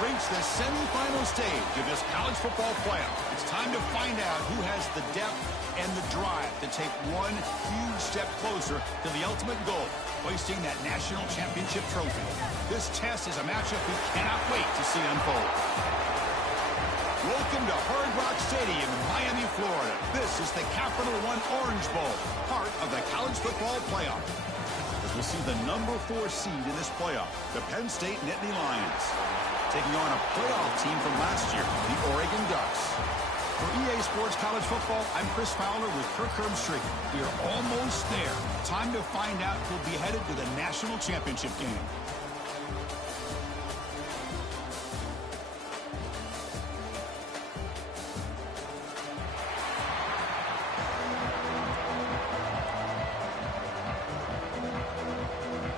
reached the semifinal stage of this college football playoff. It's time to find out who has the depth and the drive to take one huge step closer to the ultimate goal, hoisting that national championship trophy. This test is a matchup we cannot wait to see unfold. Welcome to Hard Rock Stadium in Miami, Florida. This is the Capital One Orange Bowl, part of the college football playoff. As we'll see the number 4 seed in this playoff, the Penn State Nittany Lions, taking on a playoff team from last year, the Oregon Ducks. For EA Sports College Football, I'm Chris Fowler with Kirk Herbstreit. We are almost there. Time to find out who'll be headed to the national championship game.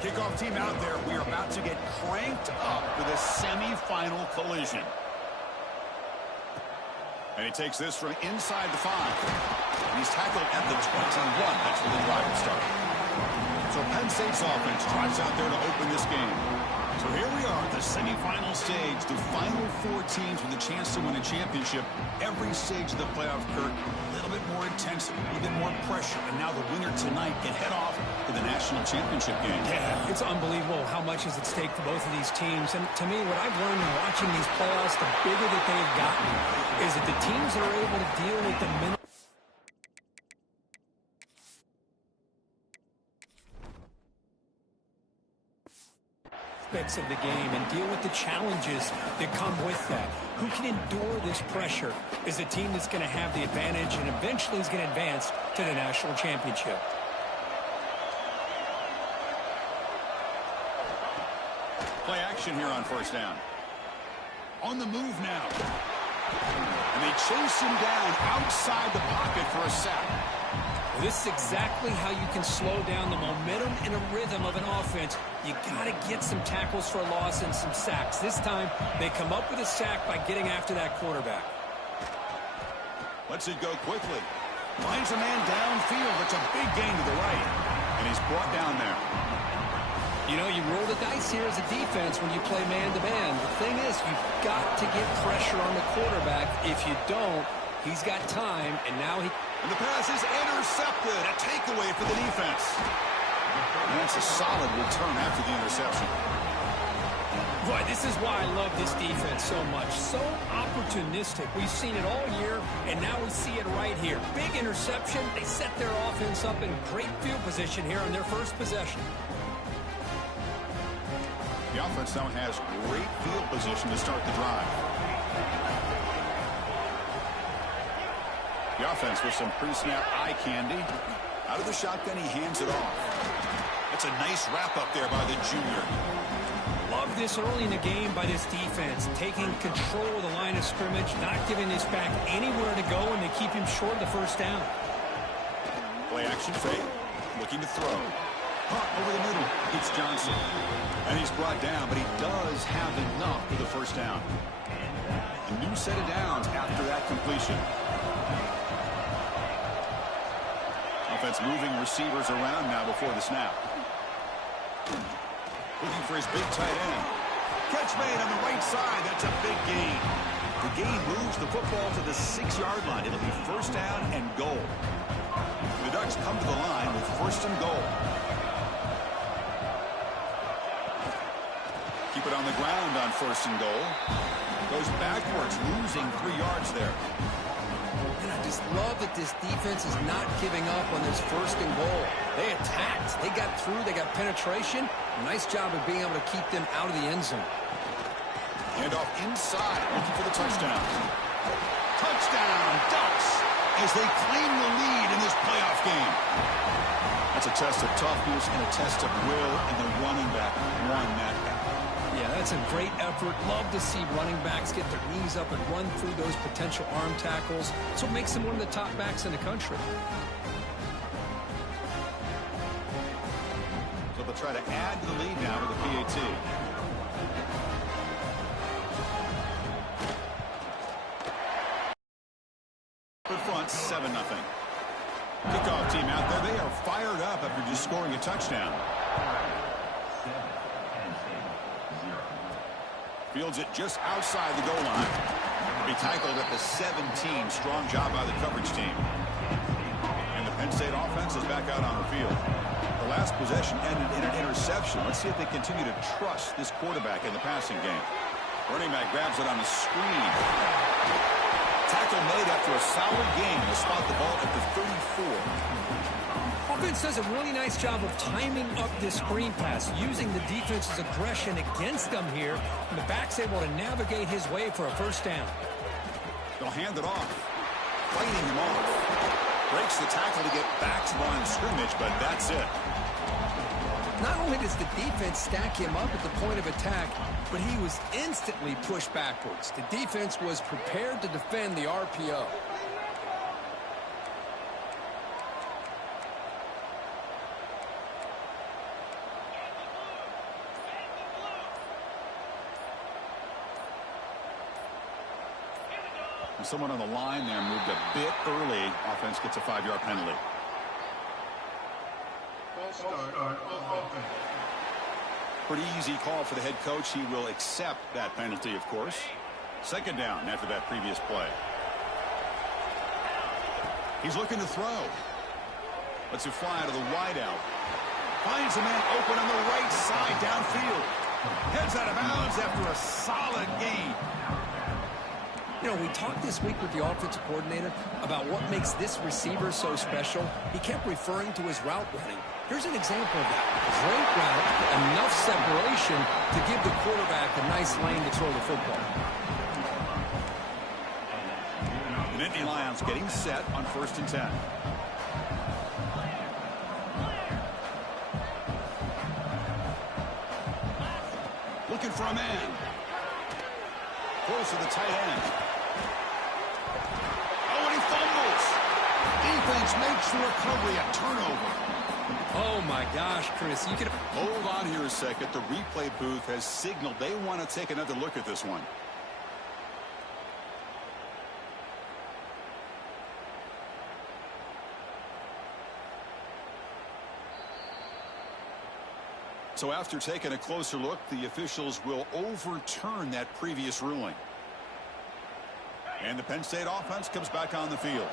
Kickoff team out there. We are about to get cranked up for the semifinal collision. And he takes this from inside the 5. And he's tackled at the 21. That's where the drive will start. So Penn State's offense drives out there to open this game. So here we are at the semifinal stage. The final 4 teams with a chance to win a championship. Every stage of the playoff, Kirk, a little bit more intensity, a little bit more pressure. And now the winner tonight can head off to the national championship game. Yeah, it's unbelievable how much is at stake for both of these teams. And to me, what I've learned in watching these playoffs, the bigger that they've gotten, is that the teams that are able to deal with the minimum aspects of the game and deal with the challenges that come with that. Who can endure this pressure is the team that's going to have the advantage and eventually is going to advance to the national championship. Play action here on first down. On the move now. And they chase him down outside the pocket for a sack. This is exactly how you can slow down the momentum and a rhythm of an offense. You got to get some tackles for a loss and some sacks. This time, they come up with a sack by getting after that quarterback. Lets it go quickly. Finds a man downfield. It's a big gain to the right. And he's brought down there. You know, you roll the dice here as a defense when you play man-to-man. The thing is, you've got to get pressure on the quarterback. If you don't, he's got time, and now he... And the pass is intercepted. A takeaway for the defense. And that's a solid return after the interception. Boy, this is why I love this defense so much. So opportunistic. We've seen it all year, and now we see it right here. Big interception. They set their offense up in great field position here on their first possession. The offense now has great field position to start the drive. The offense with some pre-snap eye candy. Out of the shotgun, he hands it off. That's a nice wrap-up there by the junior. Love this early in the game by this defense. Taking control of the line of scrimmage, not giving this back anywhere to go, and they keep him short of the first down. Play action fake. Looking to throw. Punt over the middle. It's Johnson. And he's brought down, but he does have enough for the first down. A new set of downs after that completion. Offense moving receivers around now before the snap. Looking for his big tight end. Catch made on the right side. That's a big gain. The gain moves the football to the 6-yard line. It'll be first down and goal. The Ducks come to the line with first and goal. Keep it on the ground on first and goal. Goes backwards, losing 3 yards there. And I just love that this defense is not giving up on this first and goal. They attacked. They got through. They got penetration. Nice job of being able to keep them out of the end zone. Hand off inside, looking for the touchdown. Touchdown, Ducks, as they claim the lead in this playoff game. That's a test of toughness and a test of will, and the running back won that battle. Yeah, that's a great effort. Love to see running backs get their knees up and run through those potential arm tackles. That's what makes them one of the top backs in the country. So they'll try to add to the lead now with the PAT. Front 7-0. Kickoff team out there. They are fired up after just scoring a touchdown. Fields it just outside the goal line. He'll be tackled at the 17. Strong job by the coverage team. And the Penn State offense is back out on the field. The last possession ended in an interception. Let's see if they continue to trust this quarterback in the passing game. Running back grabs it on the screen. Tackle made after a solid gain to spot the ball at the 34. Offense does a really nice job of timing up this screen pass, using the defense's aggression against them here, and the back's able to navigate his way for a first down. They'll hand it off, fighting him off. Breaks the tackle to get back to the line of scrimmage, but that's it. Not only does the defense stack him up at the point of attack, but he was instantly pushed backwards. The defense was prepared to defend the RPO. Someone on the line there moved a bit early. Offense gets a 5-yard penalty. Pretty easy call for the head coach. He will accept that penalty, of course. Second down after that previous play. He's looking to throw. Lets it fly to the wideout. Finds a man open on the right side downfield. Heads out of bounds after a solid gain. You know, we talked this week with the offensive coordinator about what makes this receiver so special. He kept referring to his route running. Here's an example of that. Great route, enough separation to give the quarterback a nice lane to throw the football. The Nittany Lions getting set on 1st and 10. Looking for a man. Close to the tight end. Oh, and he fumbles. Defense makes the recovery a turnover. Oh, my gosh, Chris. You can hold on here a second. The replay booth has signaled they want to take another look at this one. So after taking a closer look, the officials will overturn that previous ruling. And the Penn State offense comes back on the field.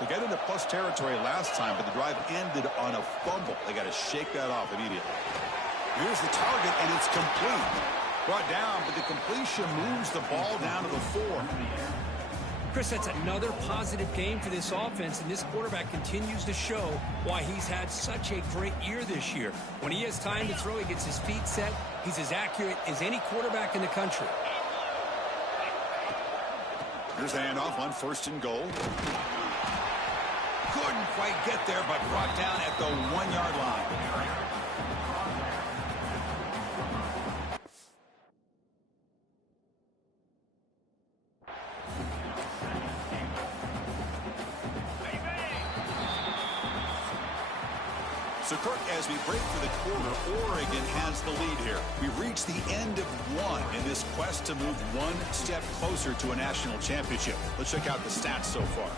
They got into plus territory last time, but the drive ended on a fumble. They got to shake that off immediately. Here's the target, and it's complete. Brought down, but the completion moves the ball down to the 4. Chris, that's another positive game for this offense, and this quarterback continues to show why he's had such a great year this year. When he has time to throw, he gets his feet set. He's as accurate as any quarterback in the country. Here's the handoff on 1st and goal. Couldn't quite get there, but brought down at the 1-yard line. So, Kirk, as we break for the quarter, Oregon has the lead here. We've reached the end of one in this quest to move one step closer to a national championship. Let's check out the stats so far.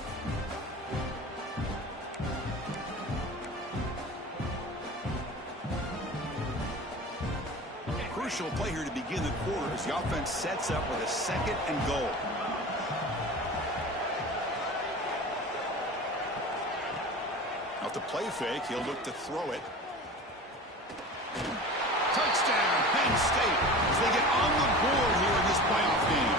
Crucial play here to begin the quarter as the offense sets up with a 2nd and goal. Off the play fake, he'll look to throw it. Touchdown, Penn State, as they get on the board here in this playoff game.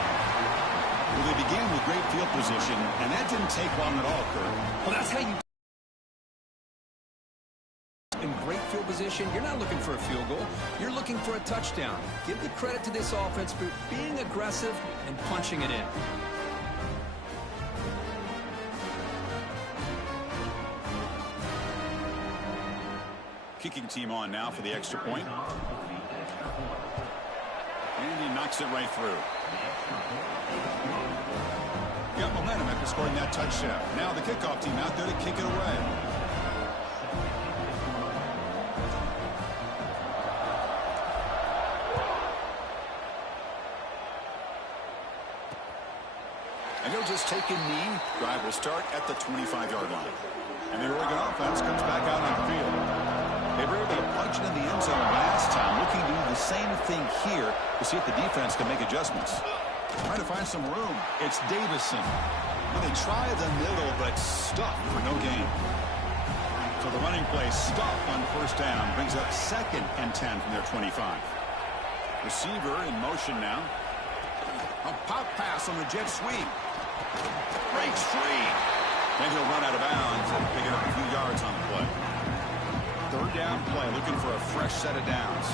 Well, they began with great field position, and that didn't take long at all, Kurt. Well, that's how you... In great field position, you're not looking for a field goal. You're looking for a touchdown. Give the credit to this offense for being aggressive and punching it in. Kicking team on now for the extra point. And he knocks it right through. Got momentum after scoring that touchdown. Now the kickoff team out there to kick it away. And they'll just take a knee. Drive will start at the 25-yard line. And the Oregon offense comes back out on the field. They were able to punch catch it in the end zone last time. Looking to do the same thing here to see if the defense can make adjustments. Trying to find some room. It's Davison. Well, they try the middle, but stuck for no gain. So the running play stopped on first down. Brings up 2nd and 10 from their 25. Receiver in motion now. A pop pass on the jet sweep. Breaks free. And he'll run out of bounds and pick it up a few yards on the play. 3rd down play, looking for a fresh set of downs.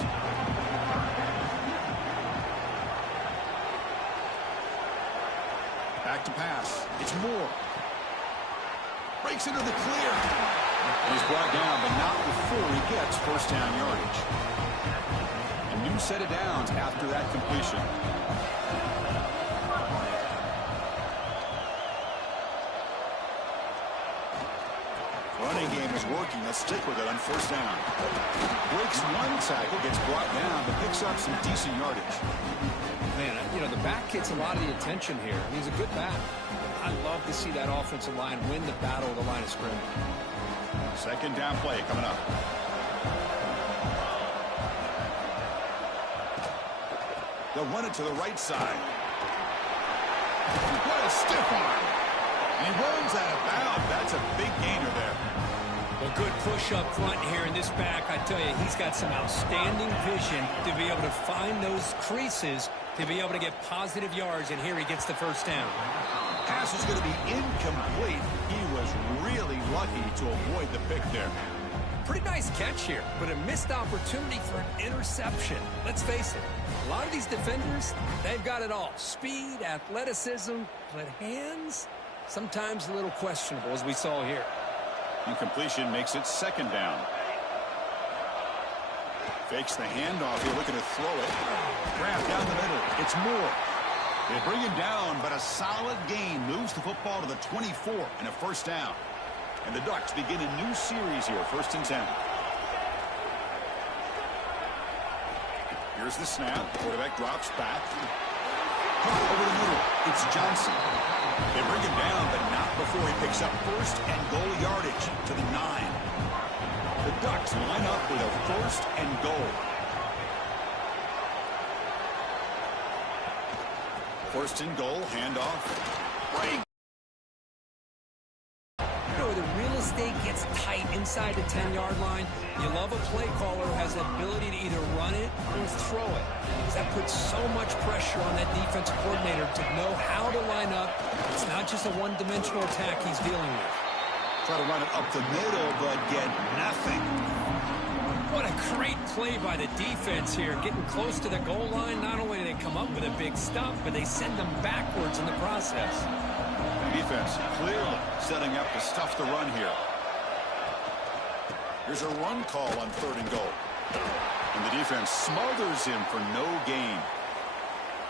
Back to pass. It's Moore. Breaks into the clear. And he's brought down, but not before he gets first down yardage. A new set of downs after that completion. Running game is working. Let's stick with it on first down. Breaks one tackle, gets brought down, but picks up some decent yardage. Man, you know, the back gets a lot of the attention here. I mean, he's a good back. I love to see that offensive line win the battle of the line of scrimmage. 2nd down play coming up. They'll run it to the right side. What a stiff arm. He runs out of bounds. That's a big gainer there. Well, good push up front here in this back. I tell you, he's got some outstanding vision to be able to find those creases, to be able to get positive yards, and here he gets the first down. Pass is going to be incomplete. He was really lucky to avoid the pick there. Pretty nice catch here, but a missed opportunity for an interception. Let's face it, a lot of these defenders, they've got it all. Speed, athleticism, but hands, sometimes a little questionable, as we saw here. Incompletion makes it 2nd down. Fakes the handoff here, looking to throw it. Grab down the middle. It's Moore. They bring him down, but a solid gain moves the football to the 24 and a first down. And the Ducks begin a new series here, 1st and 10. Here's the snap. Quarterback drops back. Over the middle. It's Johnson. They bring him down, but not before he picks up 1st and goal yardage to the 9. The Ducks line up with a 1st and goal. 1st and goal, handoff. Break. You know, the real estate gets tight inside the 10-yard line. You love a play caller who has the ability to either run it or throw it, because that puts so much pressure on that defensive coordinator to know how to line up. It's not just a one-dimensional attack he's dealing with. Try to run it up the middle, but get nothing. What a great play by the defense here. Getting close to the goal line, not only do they come up with a big stop, but they send them backwards in the process. The defense clearly setting up to stuff the run here. Here's a run call on 3rd and goal. And the defense smothers him for no gain.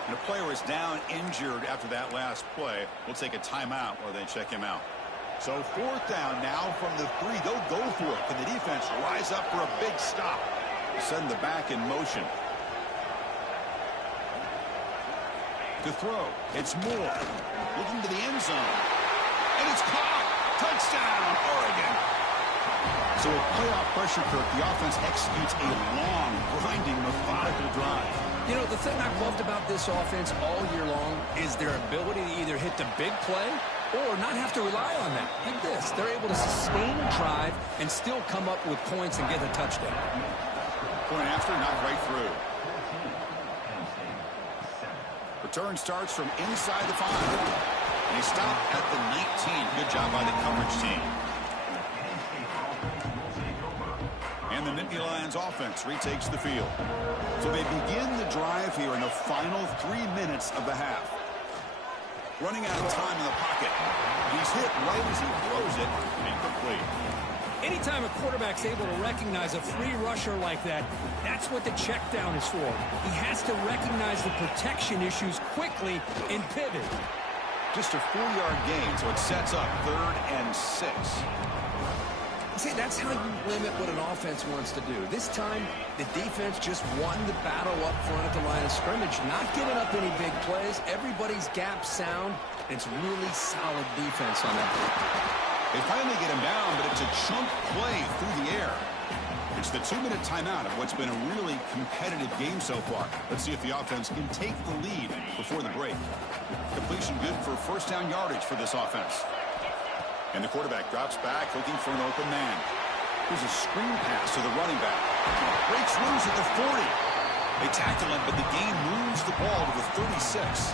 And a player is down injured after that last play. We'll take a timeout while they check him out. So 4th down now from the 3. They'll go for it. Can the defense rise up for a big stop? Send the back in motion. To throw. It's Moore. Looking to the end zone. And it's caught. Touchdown, Oregon. So with playoff pressure, Kirk, the offense executes a long, grinding, methodical drive. You know, the thing I've loved about this offense all year long is their ability to either hit the big play or not have to rely on that. Like this. They're able to sustain a drive and still come up with points and get a touchdown. Point after, not right through. Return starts from inside the 5. And he stopped at the 19. Good job by the coverage team. And the Nittany Lions offense retakes the field. So they begin the drive here in the final 3 minutes of the half. Running out of time in the pocket. He's hit right as he throws it. Incomplete. Anytime a quarterback's able to recognize a free rusher like that, that's what the check down is for. He has to recognize the protection issues quickly and pivot. Just a 4-yard gain, so it sets up 3rd and 6. See, that's how you limit what an offense wants to do. This time, the defense just won the battle up front at the line of scrimmage, not giving up any big plays. Everybody's gap sound. It's really solid defense on that. They finally get him down, but it's a chunk play through the air. It's the 2-minute timeout of what's been a really competitive game so far. Let's see if the offense can take the lead before the break. Completion good for first down yardage for this offense. And the quarterback drops back looking for an open man. Here's a screen pass to the running back. Breaks loose at the 40. They tackle him, but the game moves the ball to the 36.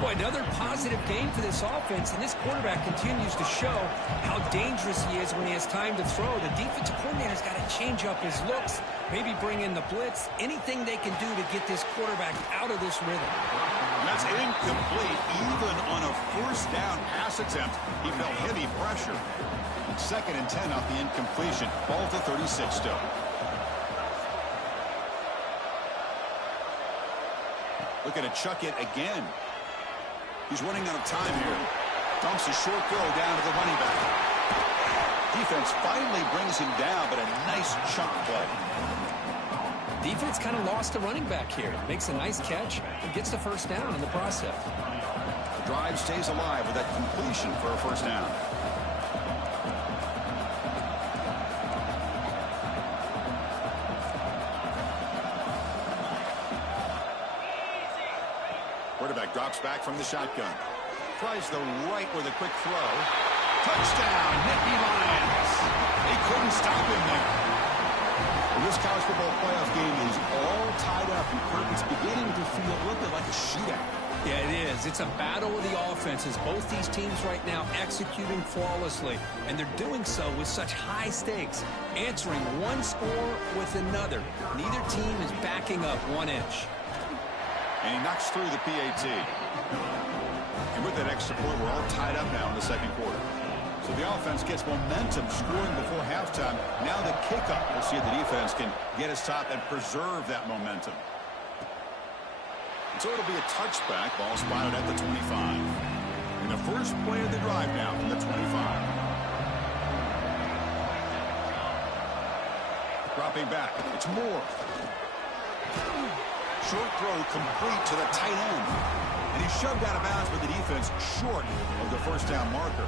Boy, another positive game for this offense, and this quarterback continues to show how dangerous he is when he has time to throw. The defensive coordinator's got to change up his looks, maybe bring in the blitz, anything they can do to get this quarterback out of this rhythm. That's incomplete. Even on a first down pass attempt, he felt heavy pressure. 2nd and 10 off the incompletion. Ball to 36 still. Looking to chuck it again. He's running out of time here. Dumps a short throw down to the running back. Defense finally brings him down, but a nice chunk play. Defense kind of lost the running back here. Makes a nice catch and gets the first down in the process. The drive stays alive with that completion for a first down. Quarterback drops back from the shotgun. Tries the right with a quick throw. Touchdown, Nittany Lions. They couldn't stop him there. Well, this college football playoff game is all tied up. It's beginning to feel a little bit like a shootout. Yeah, it is. It's a battle of the offenses. Both these teams right now executing flawlessly, and they're doing so with such high stakes, answering one score with another. Neither team is backing up 1 inch. And he knocks through the PAT. And with that extra point, we're all tied up now in the second quarter. So the offense gets momentum scoring before halftime. Now the kickoff. We'll see if the defense can get a stop and preserve that momentum. And so it'll be a touchback. Ball spotted at the 25. And the first play of the drive now from the 25. Dropping back. It's Moore. Short throw complete to the tight end. And he's shoved out of bounds with the defense short of the first down marker.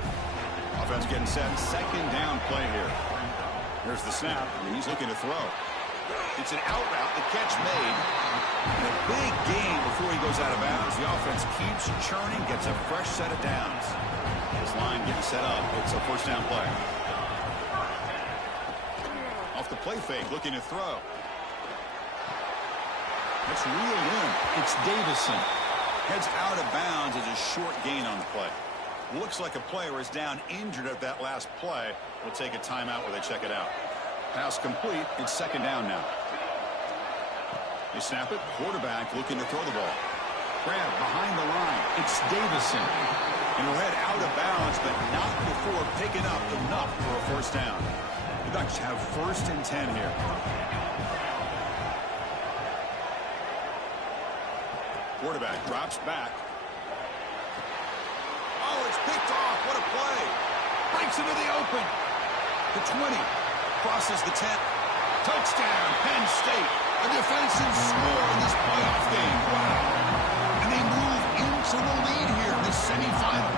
Offense getting set. 2nd down play here. Here's the snap, and he's looking to throw. It's an out route. The catch made. And a big gain before he goes out of bounds. The offense keeps churning, gets a fresh set of downs. This line getting set up. It's a first down play. Off the play fake, looking to throw. That's reeled in. It's Davison. Heads out of bounds as a short gain on the play. Looks like a player is down injured at that last play. We'll take a timeout where they check it out. Pass complete. It's 2nd down now. They snap it. Quarterback looking to throw the ball. Grab behind the line. It's Davison. And he'll head out of bounds, but not before picking up enough for a first down. The Ducks have 1st and 10 here. Quarterback drops back. Oh, it's picked off. What a play. Breaks into the open. The 20. Crosses the 10. Touchdown, Penn State. A defensive score in this playoff game. Wow. And they move into the lead here in this semifinal.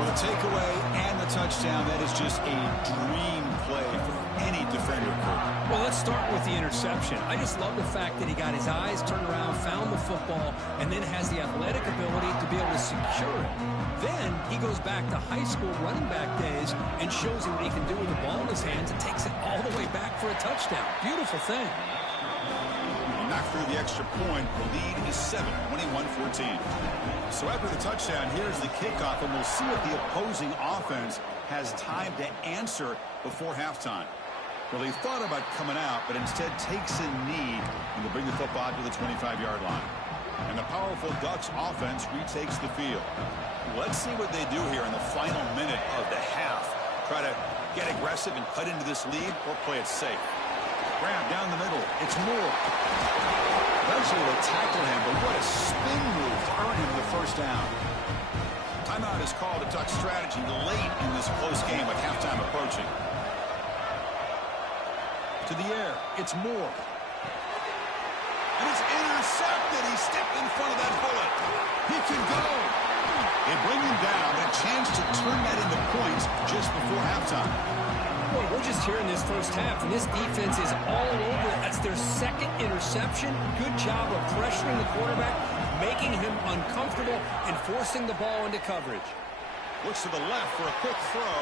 Well, the takeaway and the touchdown, that is just a dream play for any defender. Well, let's start with the interception. I just love the fact that he got his eyes turned around, found the football, and then has the athletic ability to be able to secure it. Then he goes back to high school running back days and shows him what he can do with the ball in his hands and takes it all the way back for a touchdown. Beautiful thing. Knocked through the extra point. The lead is 7, 21-14. So after the touchdown, here's the kickoff, and we'll see if the opposing offense has time to answer before halftime. Well, he thought about coming out, but instead takes a knee and will bring the football to the 25-yard line. And the powerful Ducks offense retakes the field. Let's see what they do here in the final minute of the half. Try to get aggressive and cut into this lead, or play it safe. Grab down the middle. It's Moore. Eventually they tackle him, but what a spin move to earn him the first down. Timeout is called. A Duck strategy late in this close game with halftime approaching. To the air. It's Moore. And it's intercepted. He stepped in front of that bullet. He can go. They bring him down. A chance to turn that into points just before halftime. Boy, we're just here in this first half, and this defense is all over it. That's their second interception. Good job of pressuring the quarterback, making him uncomfortable, and forcing the ball into coverage. Looks to the left for a quick throw.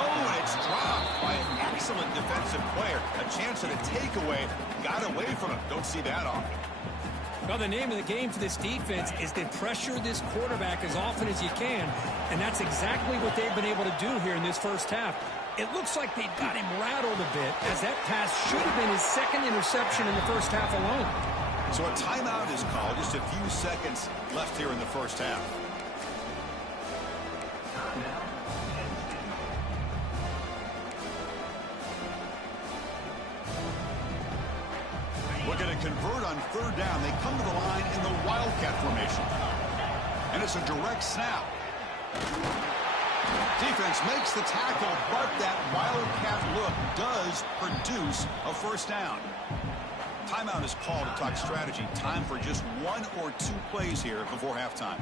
Oh, and it's dropped by an excellent defensive player. A chance at a takeaway. Got away from him. Don't see that often. Well, the name of the game for this defense is to pressure this quarterback as often as you can, and that's exactly what they've been able to do here in this first half. It looks like they've got him rattled a bit, as that pass should have been his second interception in the first half alone. So a timeout is called. Just a few seconds left here in the first half. We're going to convert on third down. They come to the line in the Wildcat formation. And it's a direct snap. Defense makes the tackle, but that Wildcat look does produce a first down. Timeout is called to talk strategy. Time for just 1 or 2 plays here before halftime.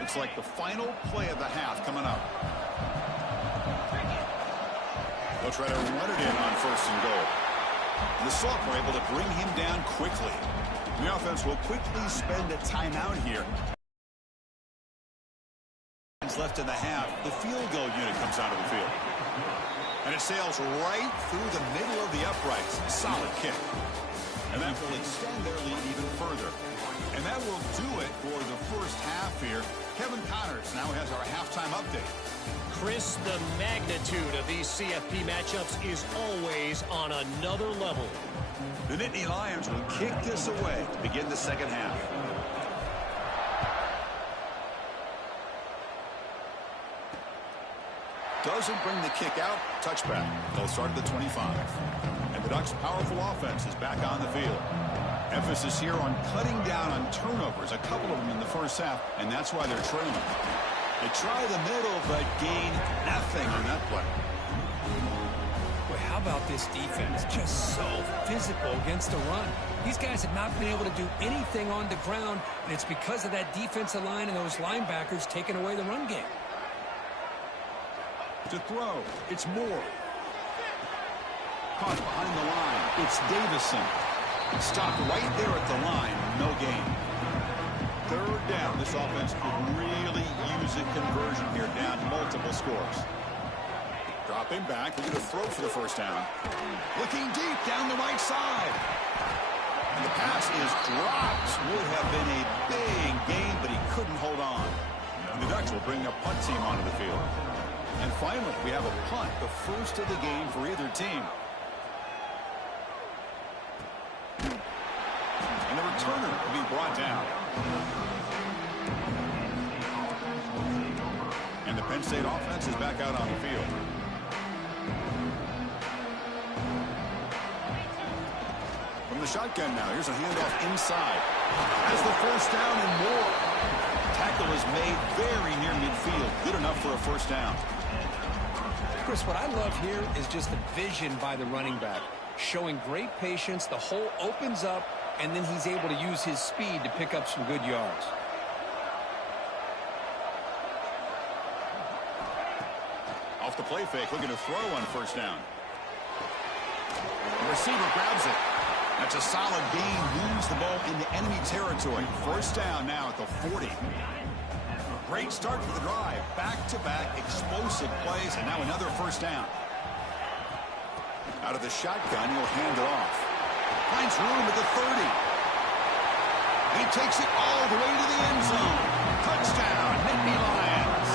Looks like the final play of the half coming up. They'll try to run it in on first and goal. The Sophomore able to bring him down quickly. The offense will quickly spend a timeout here. Left in the half, the field goal unit comes out of the field. And it sails right through the middle of the uprights. Solid kick. And that will extend their lead even further. And that will do it for the first half here. Kevin Connors now has our halftime update. Chris, the magnitude of these CFP matchups is always on another level. The Nittany Lions will kick this away to begin the second half. Doesn't bring the kick out. Touchback. They'll start at the 25. And the Ducks' powerful offense is back on the field. Emphasis here on cutting down on turnovers, a couple of them in the first half, and that's why they're trailing. They try the middle, but gain nothing on that play. Boy, how about this defense? Just so physical against the run. These guys have not been able to do anything on the ground, and it's because of that defensive line and those linebackers taking away the run game. To throw, it's Moore. Caught behind the line, it's Davison. Stopped right there at the line, no gain. Third down, this offense could really use a conversion here, down multiple scores. Dropping back, looking to throw for the first down. Looking deep down the right side. And the pass is dropped. Would have been a big gain, but he couldn't hold on. And the Ducks will bring a punt team onto the field. And finally, we have a punt, the first of the game for either team. And the returner will be brought down. And the Penn State offense is back out on the field. From the shotgun now, here's a handoff inside. Has the first down and more. Tackle is made very near midfield. Good enough for a first down. Chris, what I love here is just the vision by the running back. Showing great patience, the hole opens up, and then he's able to use his speed to pick up some good yards. Off the play fake, looking to throw on first down. The receiver grabs it. That's a solid gain, moves the ball into enemy territory. First down now at the 40. Great start for the drive. Back-to-back explosive plays, and now another first down. Out of the shotgun, he'll hand it off. Finds room at the 30. He takes it all the way to the end zone. Touchdown, Nittany Lions.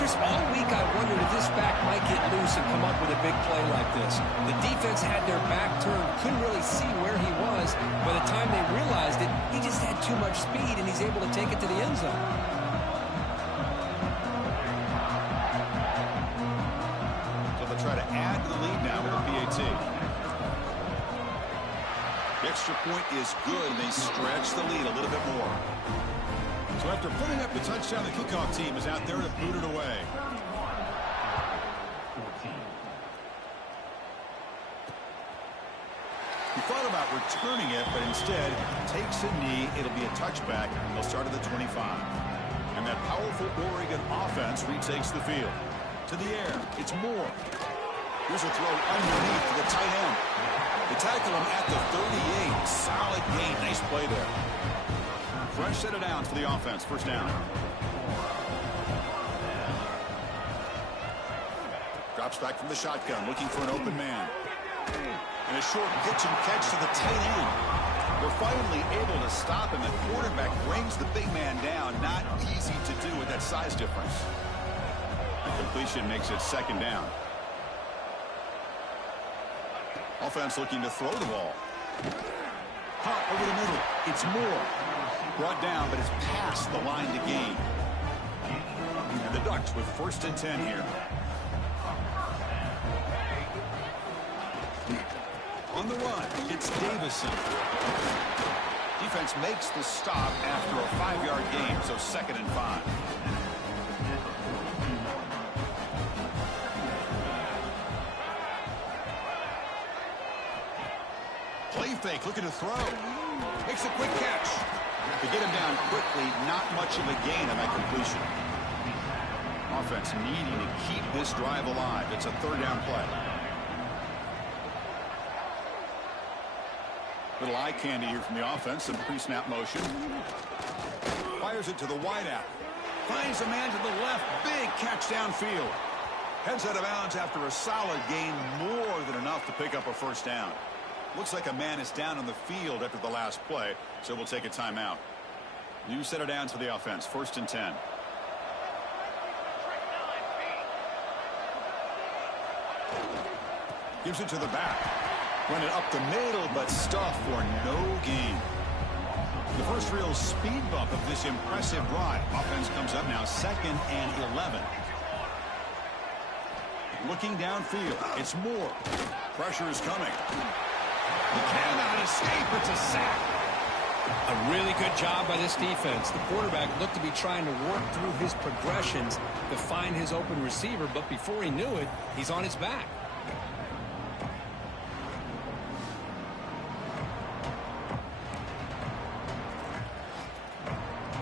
Chris, all week I wondered if this back might get loose and come up with a big play like this. The defense had their back turned, couldn't really see where he was. By the time they realized it, he just had too much speed, and he's able to take it to the end zone. So they'll try to add to the lead now with a PAT. The extra point is good, and they stretch the lead a little bit more. So after putting up the touchdown, the kickoff team is out there to boot it away. He thought about returning it, but instead takes a knee. It'll be a touchback. They'll start at the 25. And that powerful Oregon offense retakes the field. To the air, it's Moore. Here's a throw underneath to the tight end. They tackle him at the 38. Solid gain. Nice play there. Fresh set of downs for the offense. First down. Drops back from the shotgun, looking for an open man. And a short pitch and catch to the tight end. We're finally able to stop him. The quarterback brings the big man down. Not easy to do with that size difference. The completion makes it second down. Offense looking to throw the ball. Hot over the middle. It's Moore. Brought down, but it's past the line to gain. And the Ducks with 1st and 10 here. On the run, it's Davison. Defense makes the stop after a 5-yard gain, so 2nd and 5. Play fake, looking to throw. Makes a quick catch. To get him down quickly, not much of a gain on that completion. Offense needing to keep this drive alive. It's a 3rd down play. Little eye candy here from the offense. Some pre-snap motion. Fires it to the wideout. Finds a man to the left. Big catch downfield. Heads out of bounds after a solid gain. More than enough to pick up a 1st down. Looks like a man is down on the field after the last play, so we'll take a timeout. New set of downs for the offense. 1st and 10. Gives it to the back. Run it up the middle, but stuff for no gain. The first real speed bump of this impressive drive. Offense comes up now 2nd and 11. Looking downfield, it's Moore. Pressure is coming. He cannot escape. It's a sack. A really good job by this defense. The quarterback looked to be trying to work through his progressions to find his open receiver, but before he knew it, he's on his back.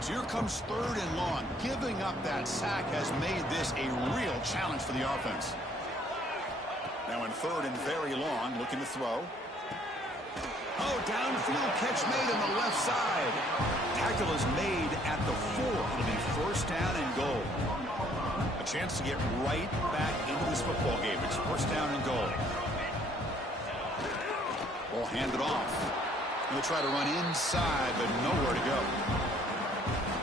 So here comes 3rd and long. Giving up that sack has made this a real challenge for the offense. Now in 3rd and very long, looking to throw. Oh, downfield catch made on the left side. Tackle is made at the 4. It'll be 1st down and goal. A chance to get right back into this football game. It's 1st down and goal. Ball handed off. He'll try to run inside, but nowhere to go.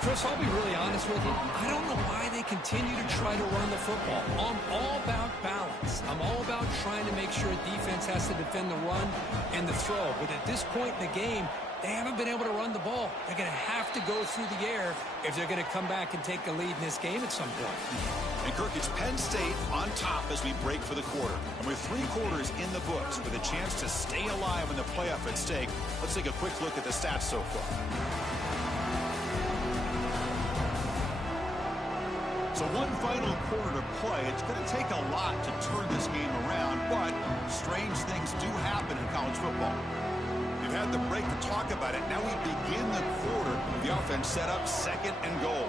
Chris, I'll be really honest with you. I don't know why they continue to try to run the football. I'm all about balance. I'm all about trying to make sure defense has to defend the run and the throw. But at this point in the game, they haven't been able to run the ball. They're going to have to go through the air if they're going to come back and take the lead in this game at some point. And Kirk, it's Penn State on top as we break for the quarter. And with 3 quarters in the books with a chance to stay alive in the playoff at stake, let's take a quick look at the stats so far. So one final quarter to play. It's going to take a lot to turn this game around, but strange things do happen in college football. We've had the break to talk about it. Now we begin the quarter. The offense set up 2nd and goal.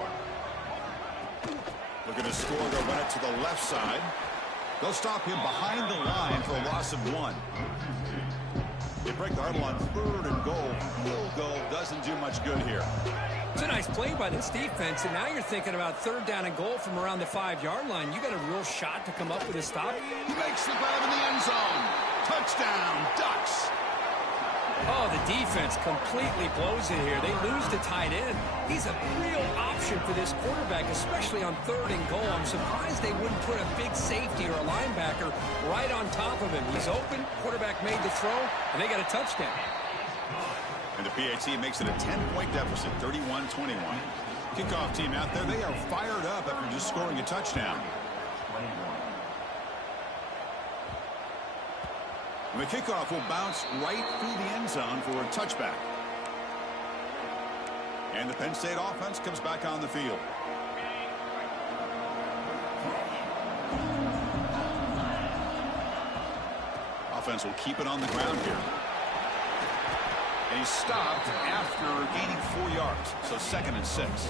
Looking to score, they'll run it to the left side. They'll stop him behind the line for a loss of 1. They break the huddle on 3rd and goal. Field goal doesn't do much good here. It's a nice play by this defense, and now you're thinking about 3rd down and goal from around the 5-yard line. You got a real shot to come up with a stop. He makes the grab in the end zone. Touchdown, Ducks. Oh, the defense completely blows it here. They lose the tight end. He's a real option for this quarterback, especially on 3rd and goal. I'm surprised they wouldn't put a big safety or a linebacker right on top of him. He's open, quarterback made the throw, and they got a touchdown. And the PAT makes it a 10-point deficit, 31-21. Kickoff team out there, they are fired up after just scoring a touchdown. And the kickoff will bounce right through the end zone for a touchback. And the Penn State offense comes back on the field. Offense will keep it on the ground here. And he's stopped after gaining 4 yards, so 2nd and 6.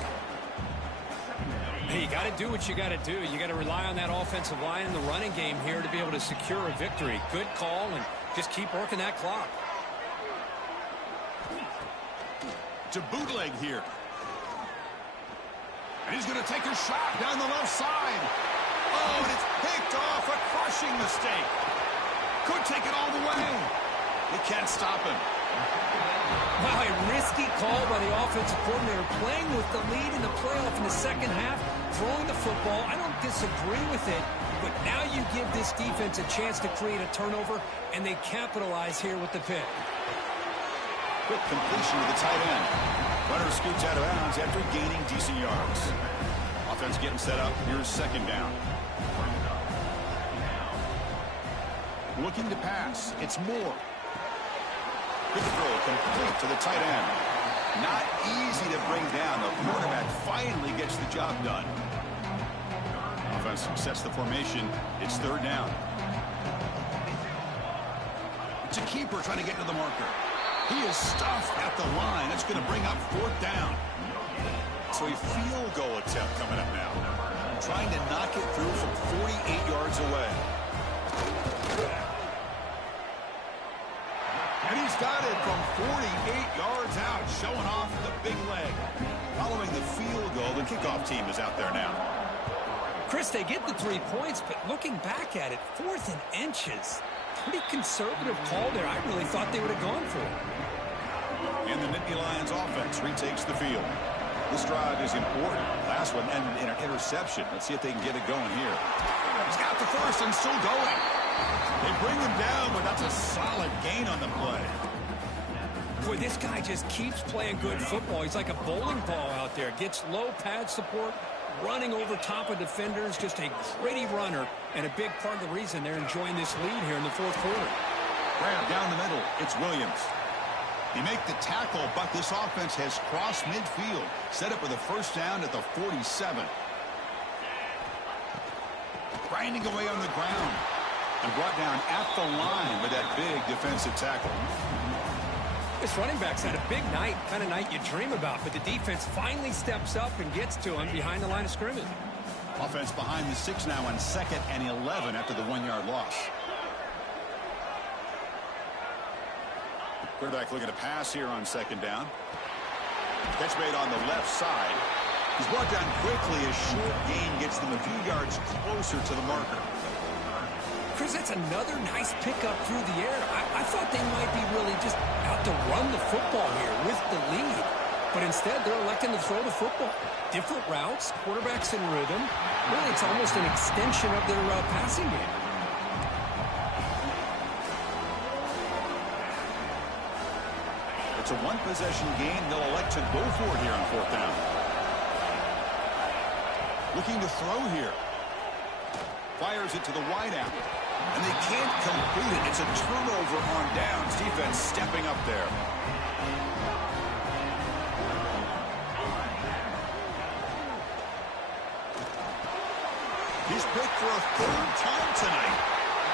Hey, you got to do what you got to do. You got to rely on that offensive line and the running game here to be able to secure a victory. Good call, and just keep working that clock. To bootleg here. And he's going to take a shot down the left side. Oh, and it's picked off. A crushing mistake. Could take it all the way. They can't stop him. Wow, a risky call by the offensive coordinator, playing with the lead in the playoff in the second half, throwing the football. I don't disagree with it, but now you give this defense a chance to create a turnover, and they capitalize here with the pick. Quick completion to the tight end. Runner scoots out of bounds after gaining decent yards. Offense getting set up. Here's second down. Looking to pass. It's Moore. Good throw, complete to the tight end. Not easy to bring down. The quarterback finally gets the job done. Offense sets the formation. It's third down. It's a keeper trying to get to the marker. He is stuffed at the line. It's going to bring up fourth down. So a field goal attempt coming up now. Trying to knock it through from 48 yards away. And he's got it from 48 yards out, showing off the big leg. Following the field goal, the kickoff team is out there now. Chris, they get the 3 points, but looking back at it, 4th and inches. Pretty conservative call there. I really thought they would have gone for it. And the Nittany Lions offense retakes the field. This drive is important. Last one ended in an interception. Let's see if they can get it going here. He's got the first and still going. They bring him down, but that's a solid gain on the play. Boy, this guy just keeps playing good football. He's like a bowling ball out there. Gets low pad support, running over top of defenders. Just a gritty runner, and a big part of the reason they're enjoying this lead here in the fourth quarter. Grab down the middle. It's Williams. He make the tackle, but this offense has crossed midfield. Set up with a first down at the 47. Grinding away on the ground. And brought down at the line with that big defensive tackle. This running back's had a big night, kind of night you dream about, but the defense finally steps up and gets to him behind the line of scrimmage. Offense behind the 6 now on 2nd and 11 after the 1-yard loss. Quarterback looking to pass here on 2nd down. Catch made on the left side. He's brought down quickly. A short gain gets them a few yards closer to the marker. Chris, that's another nice pickup through the air. I thought they might be really just out to run the football here with the lead. But instead, they're electing to throw the football. Different routes, quarterbacks in rhythm. Really, it's almost an extension of their passing game. It's a one-possession game. They'll elect to go for it here on 4th down. Looking to throw here. Fires it to the wideout. And they can't complete it. It's a turnover on downs. Defense stepping up there. He's picked for a 3rd time tonight.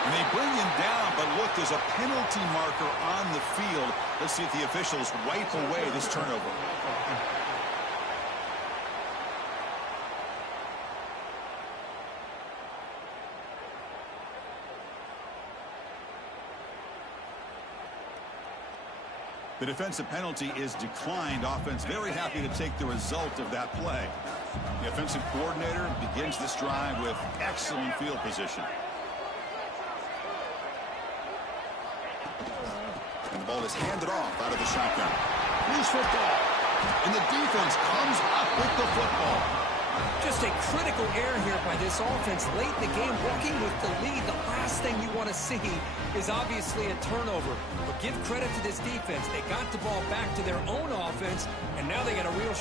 And they bring him down, but look, there's a penalty marker on the field. Let's see if the officials wipe away this turnover. The defensive penalty is declined. Offense very happy to take the result of that play. The offensive coordinator begins this drive with excellent field position. And the ball is handed off out of the shotgun. Loose football. And the defense comes up with the football. Just a critical error here by this offense late in the game, working with the lead. The last thing you want to see is obviously a turnover. But give credit to this defense. They got the ball back to their own offense, and now they got a real...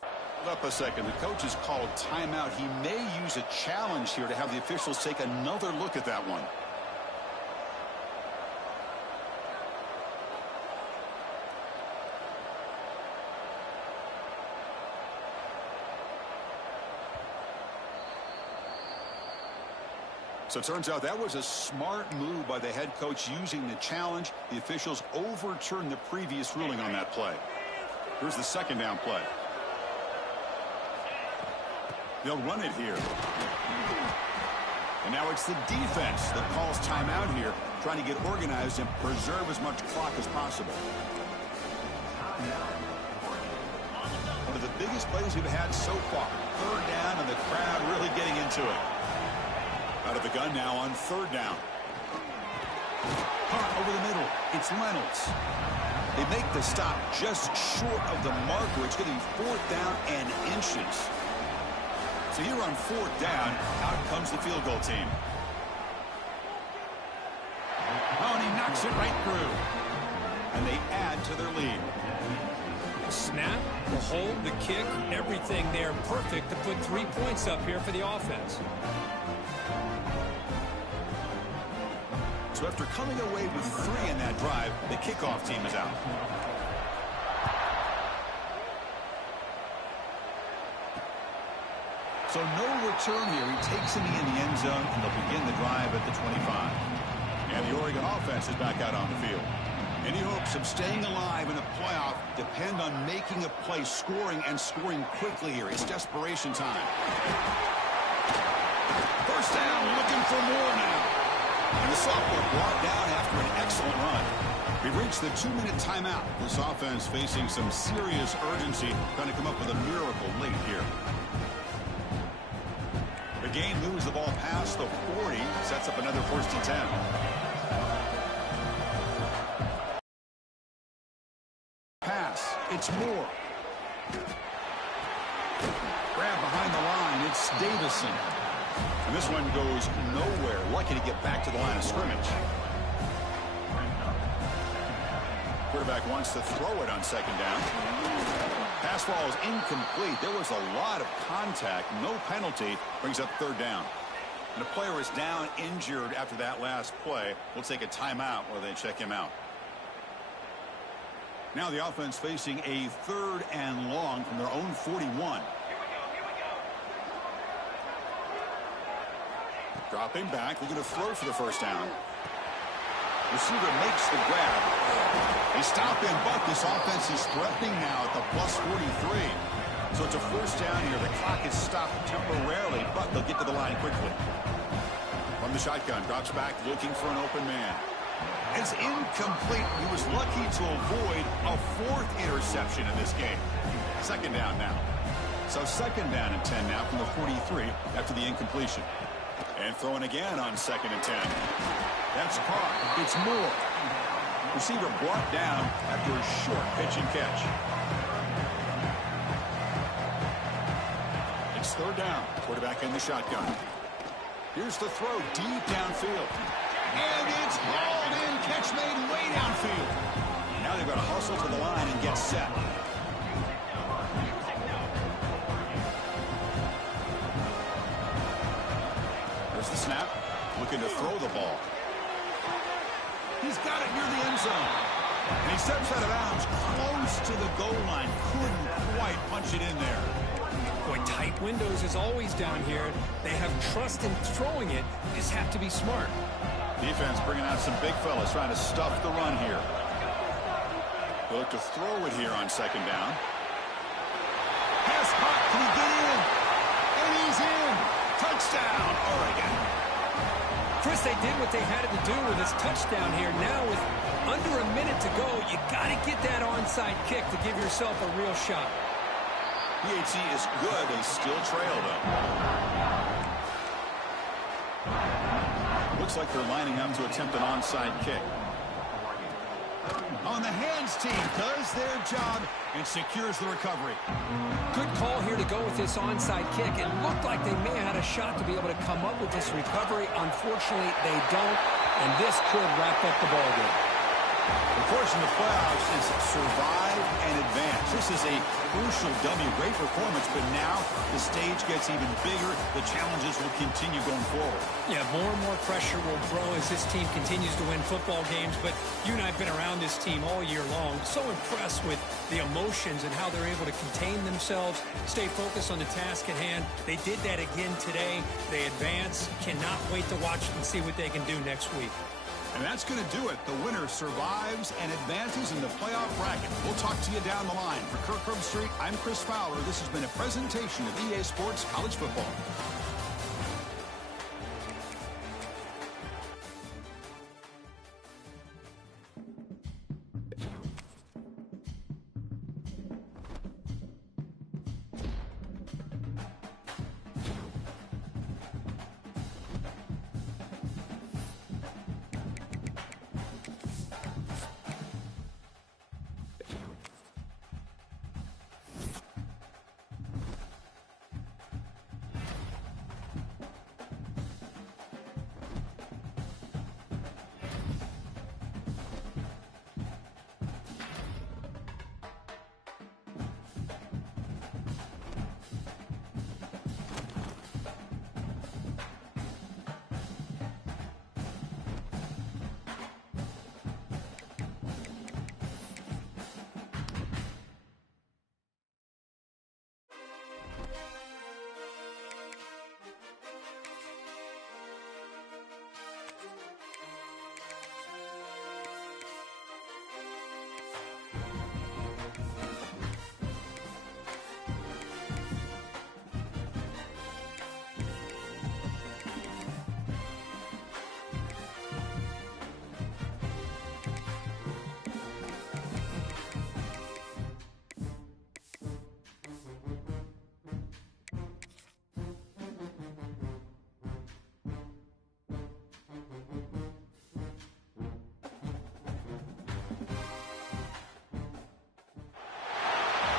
Hold up a second. The coach has called timeout. He may use a challenge here to have the officials take another look at that one. So it turns out that was a smart move by the head coach using the challenge. The officials overturned the previous ruling on that play. Here's the 2nd down play. They'll run it here. And now it's the defense that calls timeout here, trying to get organized and preserve as much clock as possible. One of the biggest plays we've had so far. Third down, and the crowd really getting into it. Out of the gun now on third down. Hart over the middle. It's Reynolds. They make the stop just short of the marker. It's going to be fourth down and inches. So here on fourth down, out comes the field goal team. Oh, and he knocks it right through. And they add to their lead. Snap, the hold, the kick, everything there perfect to put 3 points up here for the offense. So after coming away with 3 in that drive, the kickoff team is out. So no return here. He takes him in the end zone, and they'll begin the drive at the 25. And the Oregon offense is back out on the field. Any hopes of staying alive in a playoff depend on making a play, scoring, and scoring quickly here. It's desperation time. First down, looking for more now. And the sophomore brought down after an excellent run. We've reached the 2-minute timeout. This offense facing some serious urgency, trying to come up with a miracle late here. The game moves the ball past the 40, sets up another 1st and 10. Pass, it's Moore. Grab behind the line, it's Davison. And this one goes nowhere. Lucky to get back to the line of scrimmage. Quarterback wants to throw it on second down. Pass ball is incomplete. There was a lot of contact. No penalty. Brings up third down. And the player is down injured after that last play. We'll take a timeout while they check him out. Now the offense facing a 3rd and long from their own 41. Dropping back, looking to throw for the first down. Receiver makes the grab. They stop him, but this offense is threatening now at the plus 43. So it's a first down here. The clock is stopped temporarily, but they'll get to the line quickly. From the shotgun, drops back, looking for an open man. It's incomplete. He was lucky to avoid a 4th interception in this game. Second down now. So second down and 10 now from the 43 after the incompletion. And throwing again on 2nd and 10. That's caught. It's Moore. Receiver brought down after a short pitch and catch. It's third down. Quarterback in the shotgun. Here's the throw deep downfield. And it's hauled in. Catch made way downfield. Now they've got to hustle to the line and get set. There's the snap. Looking to throw the ball. He's got it near the end zone. And he steps out of bounds close to the goal line. Couldn't quite punch it in there. Boy, tight windows is always down here. They have trust in throwing it. You just have to be smart. Defense bringing out some big fellas trying to stuff the run here. They'll look to throw it here on second down. Pass caught. Can he get in? And he's in. Touchdown, Oregon. Chris, they did what they had to do with this touchdown here. Now with under a minute to go, you got to get that onside kick to give yourself a real shot. PAT is good. They still trail, though. Looks like they're lining up to attempt an onside kick. On the hands team does their job and secures the recovery. Good call here to go with this onside kick. It looked like they may have had a shot to be able to come up with this recovery. Unfortunately, they don't, and this could wrap up the ballgame. Of course, in the playoffs, is survive and advance. This is a crucial W. Great performance, but now the stage gets even bigger. The challenges will continue going forward. Yeah, more and more pressure will grow as this team continues to win football games, but you and I have been around this team all year long. So impressed with the emotions and how they're able to contain themselves, stay focused on the task at hand. They did that again today. They advance. Cannot wait to watch and see what they can do next week. And that's going to do it. The winner survives and advances in the playoff bracket. We'll talk to you down the line. For Kirk Herbstreit, I'm Chris Fowler. This has been a presentation of EA Sports College Football.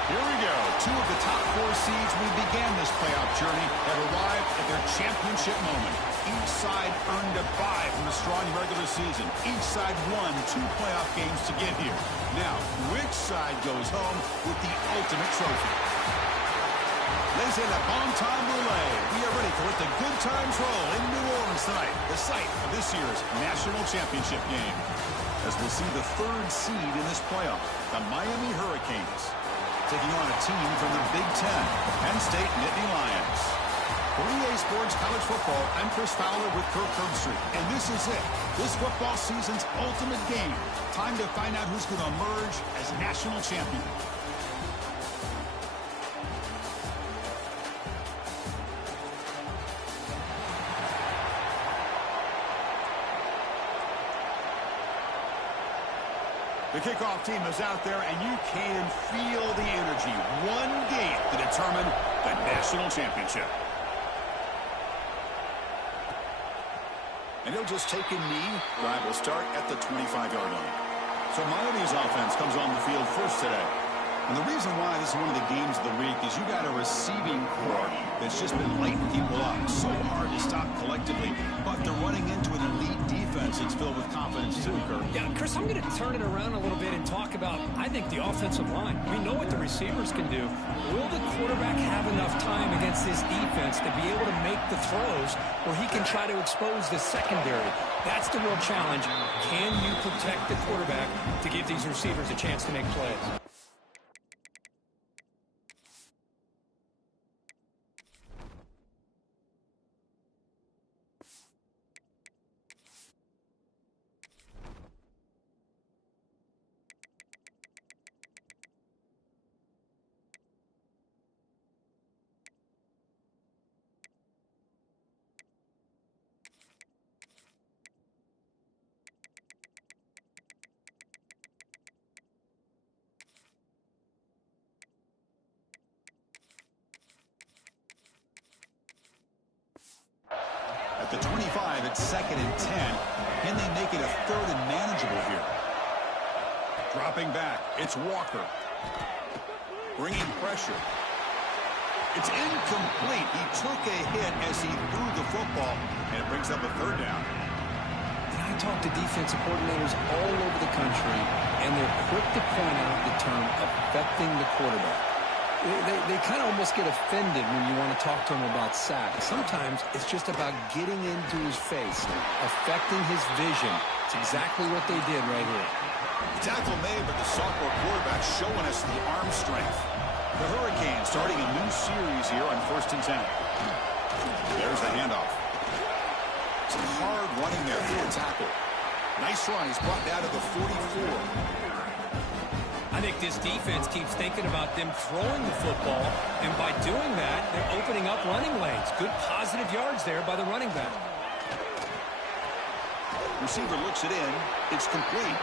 Here we go. Two of the top four seeds we began this playoff journey have arrived at their championship moment. Each side earned a bye from a strong regular season. Each side won 2 playoff games to get here. Now, which side goes home with the ultimate trophy? Laissez la bon temps rouler. We are ready to let the good times roll in New Orleans tonight, the site of this year's national championship game. As we'll see the 3rd seed in this playoff, the Miami Hurricanes, taking on a team from the Big Ten, the Penn State Nittany Lions. For EA Sports College Football, I'm Chris Fowler with Kirk Herbstreit, and this is it. This football season's ultimate game. Time to find out who's going to emerge as national champion. The kickoff team is out there, and you can feel the energy. One game to determine the national championship. And he'll just take a knee. Drive will start at the 25-yard line. So Miami's offense comes on the field first today. And the reason why this is one of the games of the week is you got a receiving core that's just been lighting people up. So hard to stop collectively, but they're running into an elite defense that's filled with confidence too, Kirk. Yeah, Chris, I'm going to turn it around a little bit and talk about, I think, the offensive line. We know what the receivers can do. Will the quarterback have enough time against this defense to be able to make the throws where he can try to expose the secondary? That's the real challenge. Can you protect the quarterback to give these receivers a chance to make plays? At the 25, it's 2nd and 10. Can they make it a 3rd and manageable here? Dropping back, it's Walker. Bringing pressure. It's incomplete. He took a hit as he threw the football, and it brings up a 3rd down. And I talk to defensive coordinators all over the country, and they're quick to point out the term affecting the quarterback. They kind of almost get offended when you want to talk to them about sacks. Sometimes it's just about getting into his face, affecting his vision. It's exactly what they did right here. Tackle made, but the sophomore quarterback showing us the arm strength. The Hurricanes starting a new series here on 1st and 10. There's the handoff. Some hard running there through a tackle. Nice run. He's brought down to the 44. I think this defense keeps thinking about them throwing the football, and by doing that, they're opening up running lanes. Good positive yards there by the running back. Receiver looks it in. It's complete.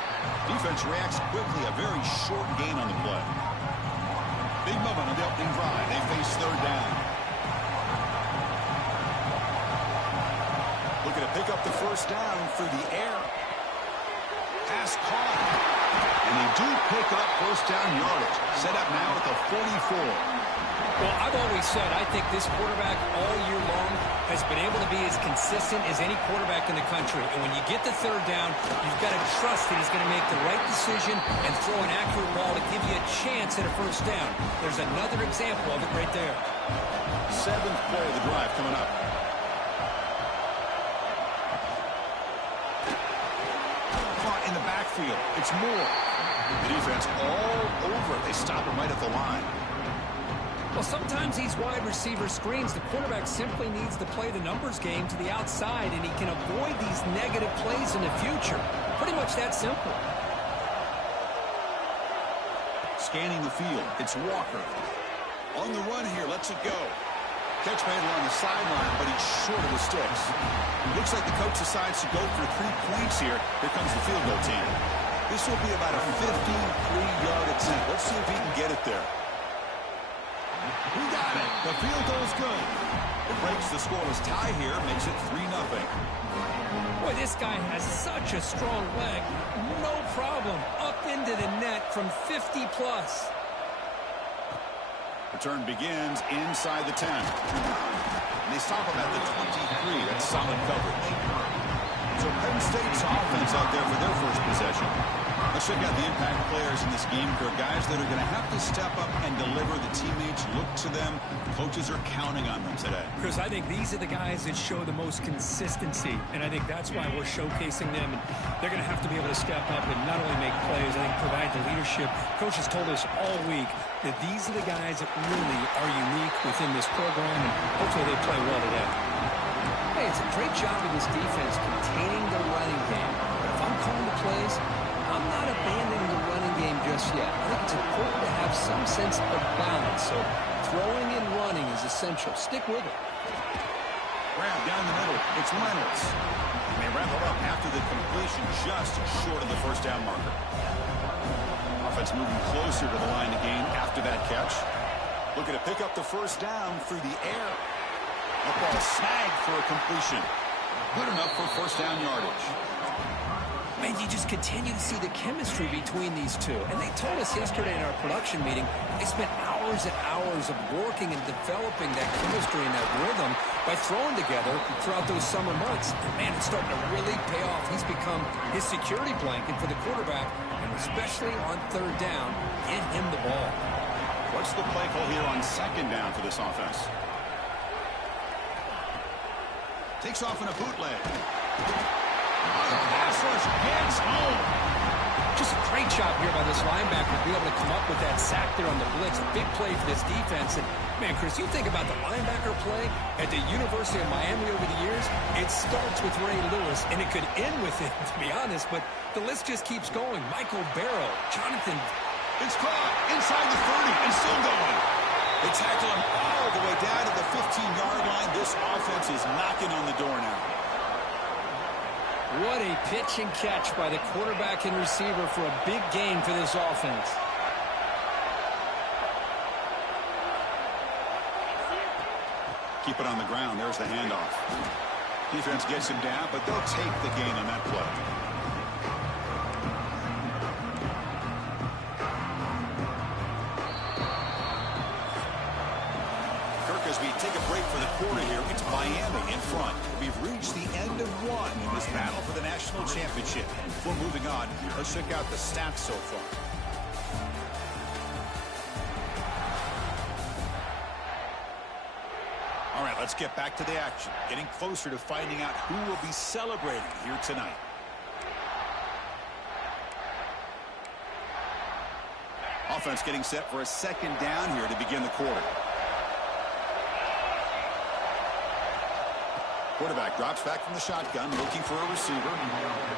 Defense reacts quickly. A very short gain on the play. Big moment on the opening drive. They face third down. Looking to pick up the first down through the air. Pass caught. And they do pick up first down yardage. Set up now at the 44. Well, I've always said I think this quarterback all year long has been able to be as consistent as any quarterback in the country. And when you get the third down, you've got to trust that he's going to make the right decision and throw an accurate ball to give you a chance at a first down. There's another example of it right there. Seventh play of the drive coming up. Caught in the backfield. It's Moore. The defense all over it. They stop him right at the line. Well, sometimes these wide receiver screens, the quarterback simply needs to play the numbers game to the outside, and he can avoid these negative plays in the future. Pretty much that simple. Scanning the field. It's Walker. On the run here. Lets it go. Catch made along the sideline, but he's short of the sticks. Looks like the coach decides to go for 3 points here. Here comes the field goal team. This will be about a 53-yard attempt. Let's see if he can get it there. He got it. The field goal's good. It breaks the scoreless tie here, makes it 3-0. Boy, this guy has such a strong leg. No problem. Up into the net from 50-plus. Return begins inside the 10. And they stop him at the 23. That's solid coverage. So Penn State's offense out there for their first possession. Let's check out the impact players in this game. There are guys that are going to have to step up and deliver. The teammates look to them. Coaches are counting on them today. Chris, I think these are the guys that show the most consistency, and I think that's why we're showcasing them. And they're going to have to be able to step up and not only make plays, I think provide the leadership. Coaches told us all week that these are the guys that really are unique within this program, and hopefully they play well today. Hey, it's a great job of this defense containing the running game. If I'm calling the plays, I'm not abandoning the running game just yet. I think it's important to have some sense of balance. So throwing and running is essential. Stick with it. Grab down the middle. It's Reynolds. And they wrap it up after the completion, just short of the first down marker. Offense moving closer to the line of game after that catch. Looking to pick up the first down through the air. The ball snagged for a completion. Good enough for first down yardage. Man, you just continue to see the chemistry between these two. And they told us yesterday in our production meeting, they spent hours and hours of working and developing that chemistry and that rhythm by throwing together throughout those summer months. And man, it's starting to really pay off. He's become his security blanket for the quarterback, and especially on third down, get him the ball. What's the play call here on second down for this offense? Takes off in a bootleg. The pass rush gets home. Just a great job here by this linebacker to be able to come up with that sack there on the blitz. A big play for this defense. And, man, Chris, you think about the linebacker play at the University of Miami over the years, it starts with Ray Lewis, and it could end with it, to be honest, but the list just keeps going. Michael Barrow, Jonathan. It's caught inside the 30 and still going. They tackle him all the way down to the 15-yard line. This offense is knocking on the door now. What a pitch and catch by the quarterback and receiver for a big gain for this offense. Keep it on the ground. There's the handoff. Defense gets him down, but they'll take the gain on that play. As we take a break for the quarter here, it's Miami in front. We've reached the end of one in this battle for the national championship. Before moving on, let's check out the stats so far. All right, let's get back to the action. Getting closer to finding out who will be celebrating here tonight. Offense getting set for a second down here to begin the quarter. Quarterback drops back from the shotgun, looking for a receiver.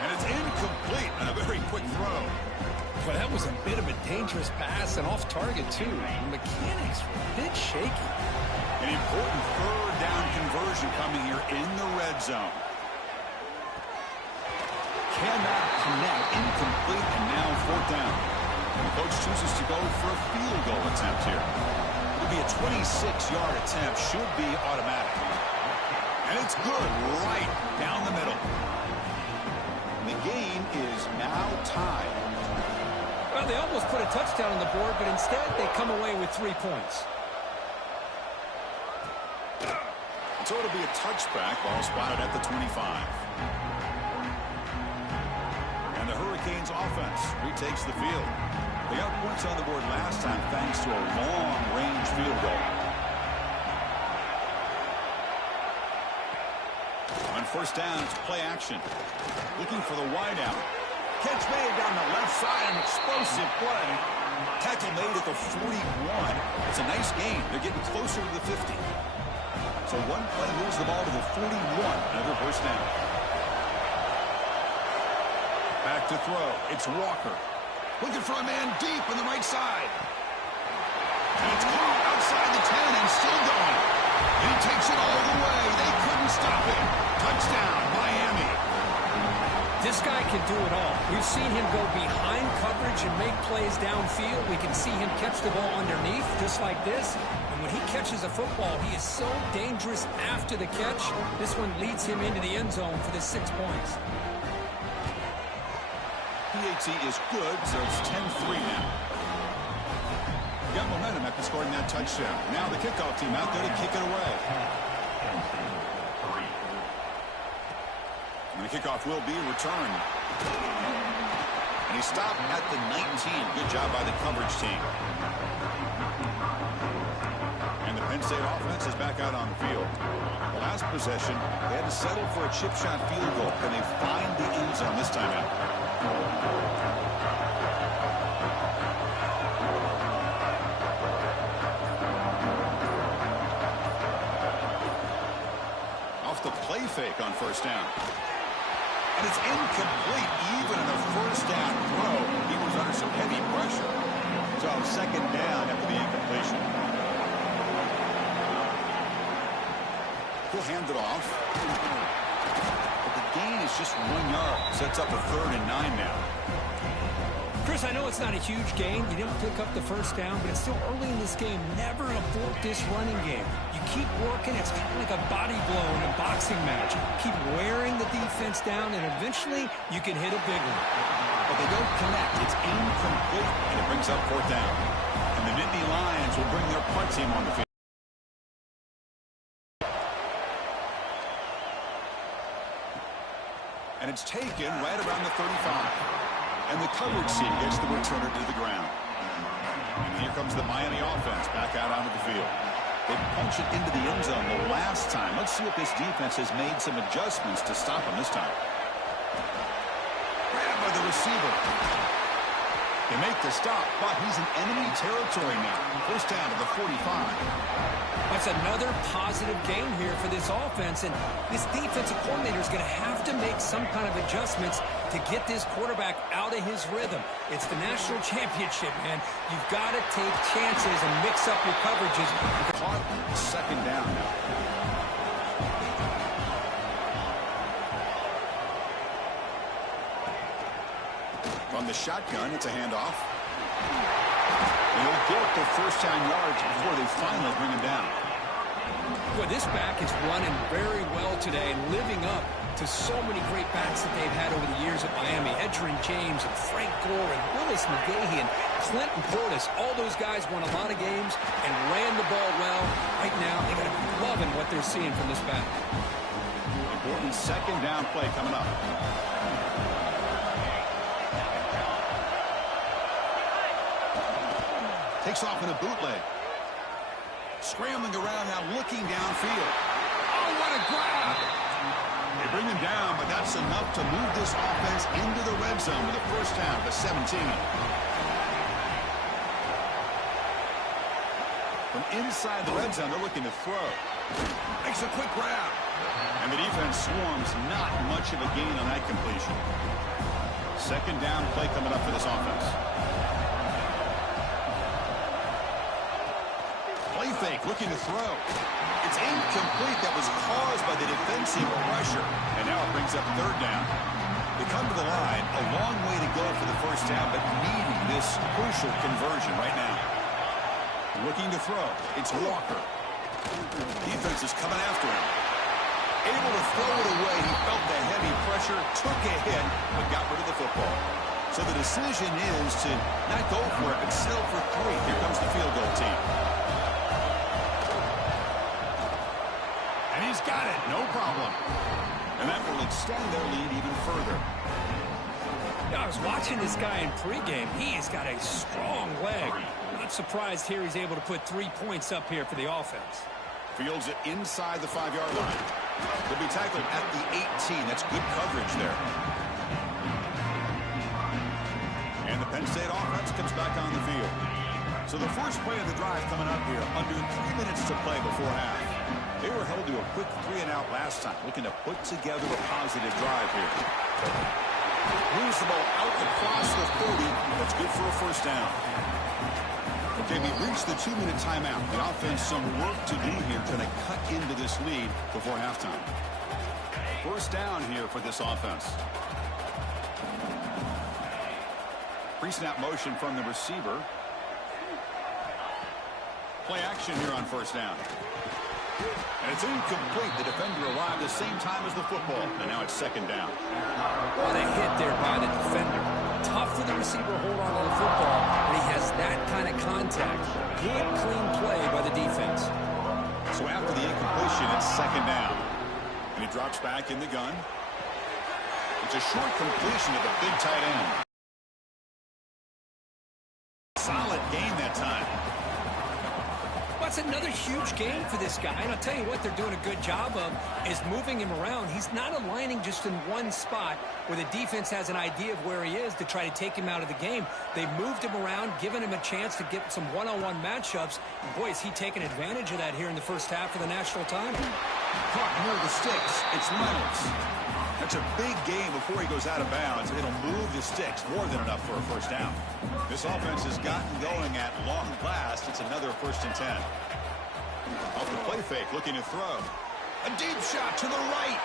And it's incomplete on a very quick throw. Well, that was a bit of a dangerous pass and off target, too. The mechanics were a bit shaky. An important third down conversion coming here in the red zone. Cannot connect, incomplete, and now fourth down. The coach chooses to go for a field goal attempt here. It'll be a 26-yard attempt, should be automatic. And it's good, right down the middle. And the game is now tied. Well, they almost put a touchdown on the board, but instead they come away with 3 points. So it'll be a touchback, ball spotted at the 25. And the Hurricanes offense retakes the field. They got points on the board last time thanks to a long-range field goal. On first down, it's play action. Looking for the wideout. Catch made down the left side, an explosive play. Tackle made at the 41. It's a nice gain. They're getting closer to the 50. So one play moves the ball to the 41. Another first down. Back to throw. It's Walker. Looking for a man deep on the right side. And it's caught outside the 10 and still going. And he takes it all the way. They couldn't stop him. Touchdown, Miami. This guy can do it all. We've seen him go behind coverage and make plays downfield. We can see him catch the ball underneath, just like this. And when he catches a football, he is so dangerous after the catch. This one leads him into the end zone for the 6 points. PAT is good, so it's 10-3 now. Got momentum after scoring that touchdown. Now the kickoff team out there to kick it away. And the kickoff will be returned. And he stopped at the 19. Good job by the coverage team. And the Penn State offense is back out on the field. The last possession, they had to settle for a chip shot field goal. Can they find the end zone this time out? Off the play fake on first down. And it's incomplete even in a first down throw. He was under some heavy pressure. So second down after the incompletion. He'll hand it off. But the gain is just 1 yard. Sets up a 3rd and 9 now. Chris, I know it's not a huge gain. You didn't pick up the first down, but it's still early in this game. Never abort this running game. You keep working. It's kind of like a body blow in a boxing match. Keep wearing the defense down, and eventually you can hit a big one. But they don't connect. It's incomplete, and it brings up fourth down. And the Nittany Lions will bring their punt team on the field. And it's taken right around the 35. And the coverage team gets the returner to the ground. And here comes the Miami offense back out onto the field. They punched it into the end zone the last time. Let's see if this defense has made some adjustments to stop them this time. Grabbed by the receiver. They make the stop, but he's in enemy territory now. First down to the 45. That's another positive game here for this offense, and this defensive coordinator is going to have to make some kind of adjustments to get this quarterback out of his rhythm. It's the national championship, man. You've got to take chances and mix up your coverages. Caught second down now. From the shotgun, it's a handoff. They'll get the first down yards before they finally bring him down. Well, this back is running very well today and living up to so many great backs that they've had over the years at Miami. Edgerrin James and Frank Gore and Willis McGahee and Clinton Portis. All those guys won a lot of games and ran the ball well. Right now, they're going to be loving what they're seeing from this back. Important second down play coming up. Takes off in a bootleg. Scrambling around now, looking downfield. Oh, what a grab! They bring him down, but that's enough to move this offense into the red zone with a first down to 17. From inside the red zone, they're looking to throw. Makes a quick grab. And the defense swarms. Not much of a gain on that completion. Second down play coming up for this offense. Play fake, looking to throw. It's incomplete. That was caused by the defensive pressure. And now it brings up third down. They come to the line. A long way to go for the first down, but needing this crucial conversion right now. Looking to throw. It's Walker. Defense is coming after him. Able to throw it away. He felt the heavy pressure, took a hit, but got rid of the football. So the decision is to not go for it, but settle for 3. Here comes the field goal team. And he's got it. No problem. And that will extend their lead even further. I was watching this guy in pregame. He's got a strong leg. Not surprised here he's able to put 3 points up here for the offense. Fields it inside the 5-yard line. He'll be tackled at the 18. That's good coverage there. And the Penn State offense comes back on the field. So the first play of the drive coming up here. Under 3 minutes to play before half. They were held to a quick 3-and-out last time. Looking to put together a positive drive here. Moves the ball out across the 30. That's good for a first down. Okay, we've reached the 2-minute timeout. The offense some work to do here, trying to cut into this lead before halftime. First down here for this offense. Pre-snap motion from the receiver. Play action here on first down. And it's incomplete. The defender arrived the same time as the football. And now it's second down. What a hit there by the defender. Tough for the receiver to hold on to the football, but he has that kind of contact. Good, clean play by the defense. So after the incompletion, it's second down. And he drops back in the gun. It's a short completion to the big tight end. Solid gain that time. That's another huge game for this guy. And I'll tell you what they're doing a good job of is moving him around. He's not aligning just in one spot where the defense has an idea of where he is to try to take him out of the game. They've moved him around, given him a chance to get some one-on-one matchups. And boy, is he taking advantage of that here in the first half of the national title. Caught near the sticks. It's Reynolds. That's a big game before he goes out of bounds. It'll move the sticks, more than enough for a first down. This offense has gotten going at long last. It's another 1st and 10. Off the play fake, looking to throw. A deep shot to the right.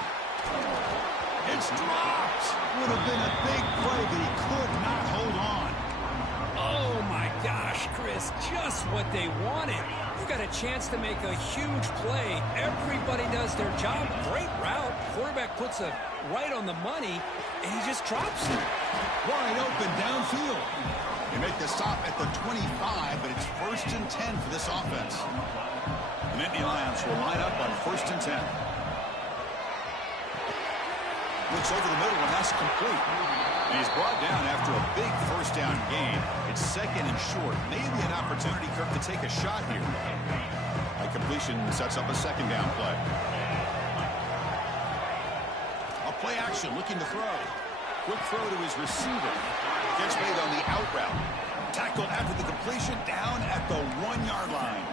It's dropped. Would have been a big play, but he could not hold on. Oh, my gosh, Chris, just what they wanted. You got a chance to make a huge play. Everybody does their job. Great route. Quarterback puts it right on the money, and he just drops it. Wide open downfield. They make the stop at the 25, but it's 1st and 10 for this offense. The Nittany Lions will line up on 1st and 10. Looks over the middle, and that's complete. And he's brought down after a big first down gain. It's second and short. Maybe an opportunity, Kirk, to take a shot here. A completion sets up a second down play. A play action, looking to throw. Quick throw to his receiver. Gets made on the out route. Tackled after the completion, down at the 1-yard line.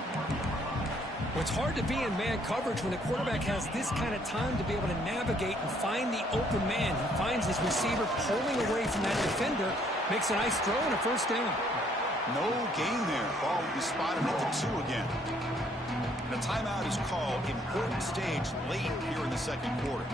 Well, it's hard to be in man coverage when the quarterback has this kind of time to be able to navigate and find the open man. He finds his receiver pulling away from that defender, makes a nice throw and a first down. No gain there. Ball will be spotted at the 2 again. The timeout is called. Important stage late here in the second quarter.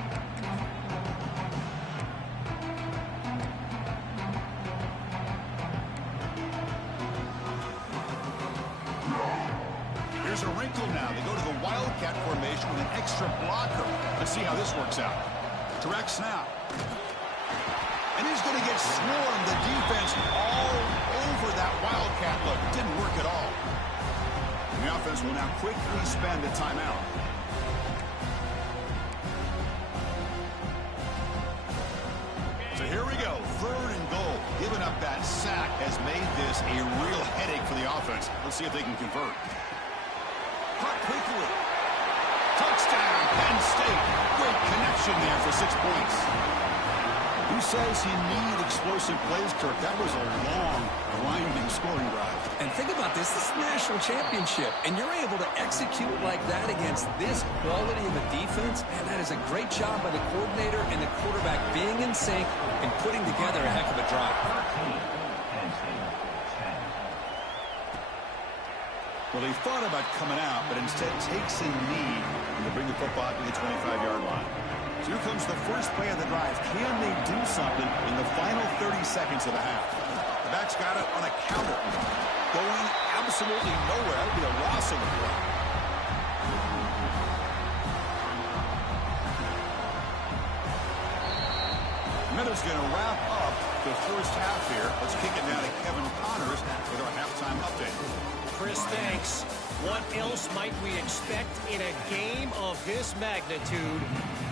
Here's a wrinkle now. They go to the Wildcat formation with an extra blocker. Let's see how this works out. Direct snap. And he's going to get swarmed. The defense all over that Wildcat look. Didn't work at all. And the offense will now quickly spend a timeout. So here we go. 3rd and goal. Giving up that sack has made this a real headache for the offense. Let's see if they can convert. Caught quickly. Touchdown, Penn State. Great connection there for 6 points. Who says you need explosive plays, Kirk? That was a long, grinding scoring drive. And think about this. This is a national championship, and you're able to execute like that against this quality of a defense, and that is a great job by the coordinator and the quarterback being in sync and putting together a heck of a drive. Well, he thought about coming out, but instead takes a knee to bring the football to the 25-yard line. So here comes the first play of the drive. Can they do something in the final 30 seconds of the half? The back's got it on a counter. Going absolutely nowhere. That would be a loss on the play. Miller's going to wrap up the first half here. Let's kick it down to Kevin Connors with our halftime update. Chris, thanks. What else might we expect in a game of this magnitude?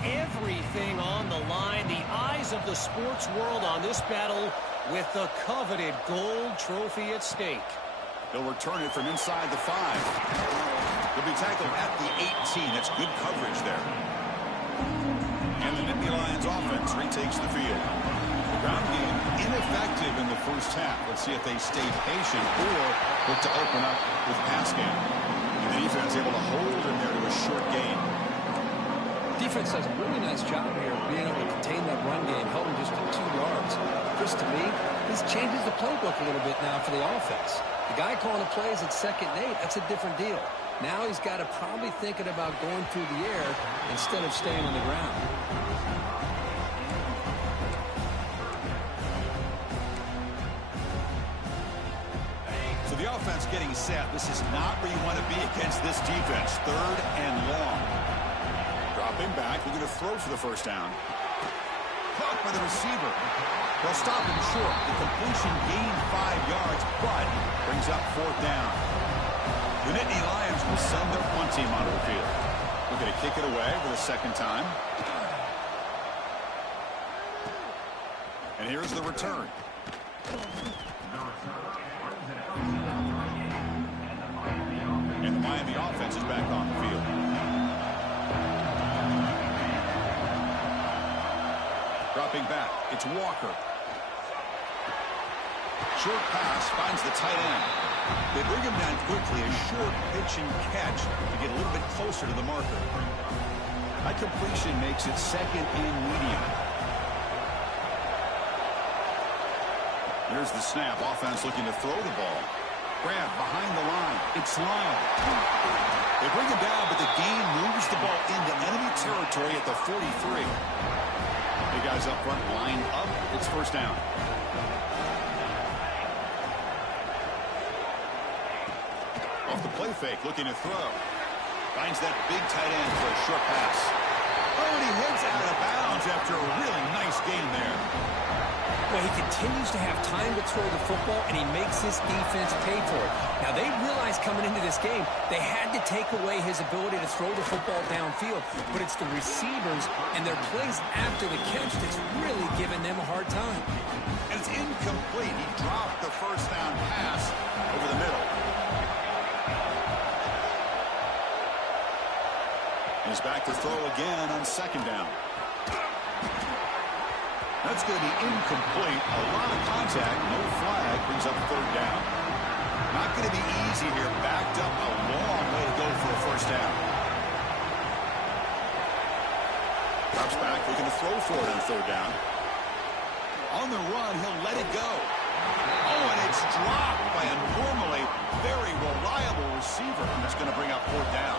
Everything on the line. The eyes of the sports world on this battle with the coveted gold trophy at stake. They'll return it from inside the 5. They'll be tackled at the 18. That's good coverage there. And the Nittany Lions offense retakes the field. The ground game ineffective in the first half. Let's see if they stay patient or look to open up with pass game. And the defense able to hold him there to a short gain. Defense does a really nice job here of being able to contain that run game, held him just to 2 yards. Chris, to me, this changes the playbook a little bit now for the offense. The guy calling the plays at 2nd and 8, that's a different deal. Now he's got to probably thinking about going through the air instead of staying on the ground. So the offense getting set. This is not where you want to be against this defense. 3rd and long. Dropping back. We're going to throw for the first down. Caught by the receiver. They'll stop him short. The completion gained 5 yards, but brings up 4th down. The Nittany Lions will send their punt team onto the field. We're going to kick it away for the 2nd time. And here's the return. And the Miami offense is back on the field. Dropping back, it's Walker. Short pass finds the tight end. They bring him down quickly, a short pitch and catch to get a little bit closer to the marker. That completion makes it 2nd and medium. Here's the snap. Offense looking to throw the ball. Grab behind the line. It's Lyon. They bring him down, but the gain moves the ball into enemy territory at the 43. The guys up front line up. It's 1st down. Off the play fake, looking to throw. Finds that big tight end for a short pass. Oh, and he heads out of bounds after a really nice gain there. Well, he continues to have time to throw the football, and he makes this defense pay for it. Now, they realized coming into this game they had to take away his ability to throw the football downfield, but it's the receivers and their plays after the catch that's really giving them a hard time. And it's incomplete. He dropped the first down pass over the middle. He's back to throw again on 2nd down. That's going to be incomplete. A lot of contact. No flag. Brings up 3rd down. Not going to be easy here. Backed up a long way to go for a 1st down. Drops back. Looking to throw for it on 3rd down. On the run, he'll let it go. Oh, and it's dropped by a normally very reliable receiver. That's going to bring up 4th down.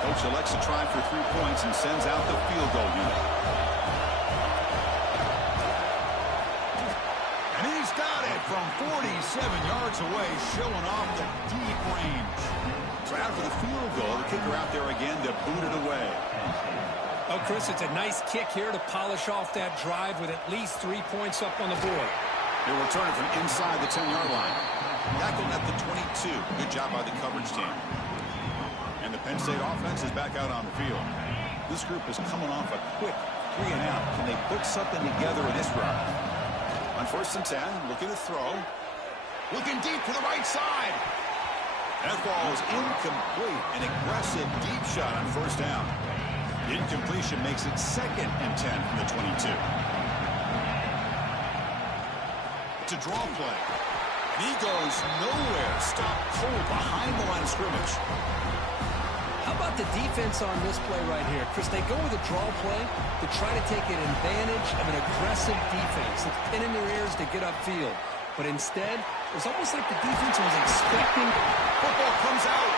Coach elects to try for 3 points and sends out the field goal unit. And he's got it from 47 yards away, showing off the deep range. So after the field goal, the kicker out there again to boot it away. Oh, Chris, it's a nice kick here to polish off that drive with at least 3 points up on the board. They return it from inside the 10-yard line. Tackled at the 22. Good job by the coverage team. And the Penn State offense is back out on the field. This group is coming off a quick 3 and out. Can they put something together in this drive? On 1st and 10, looking to throw. Looking deep to the right side. That ball is incomplete. An aggressive deep shot on 1st down. The incompletion makes it 2nd and 10 from the 22. a draw play. He goes nowhere. Stop cold behind the line of scrimmage. How about the defense on this play right here? Chris, they go with a draw play to try to take an advantage of an aggressive defense. It's pin in their ears to get upfield. But instead, it was almost like the defense was expecting. Football comes out.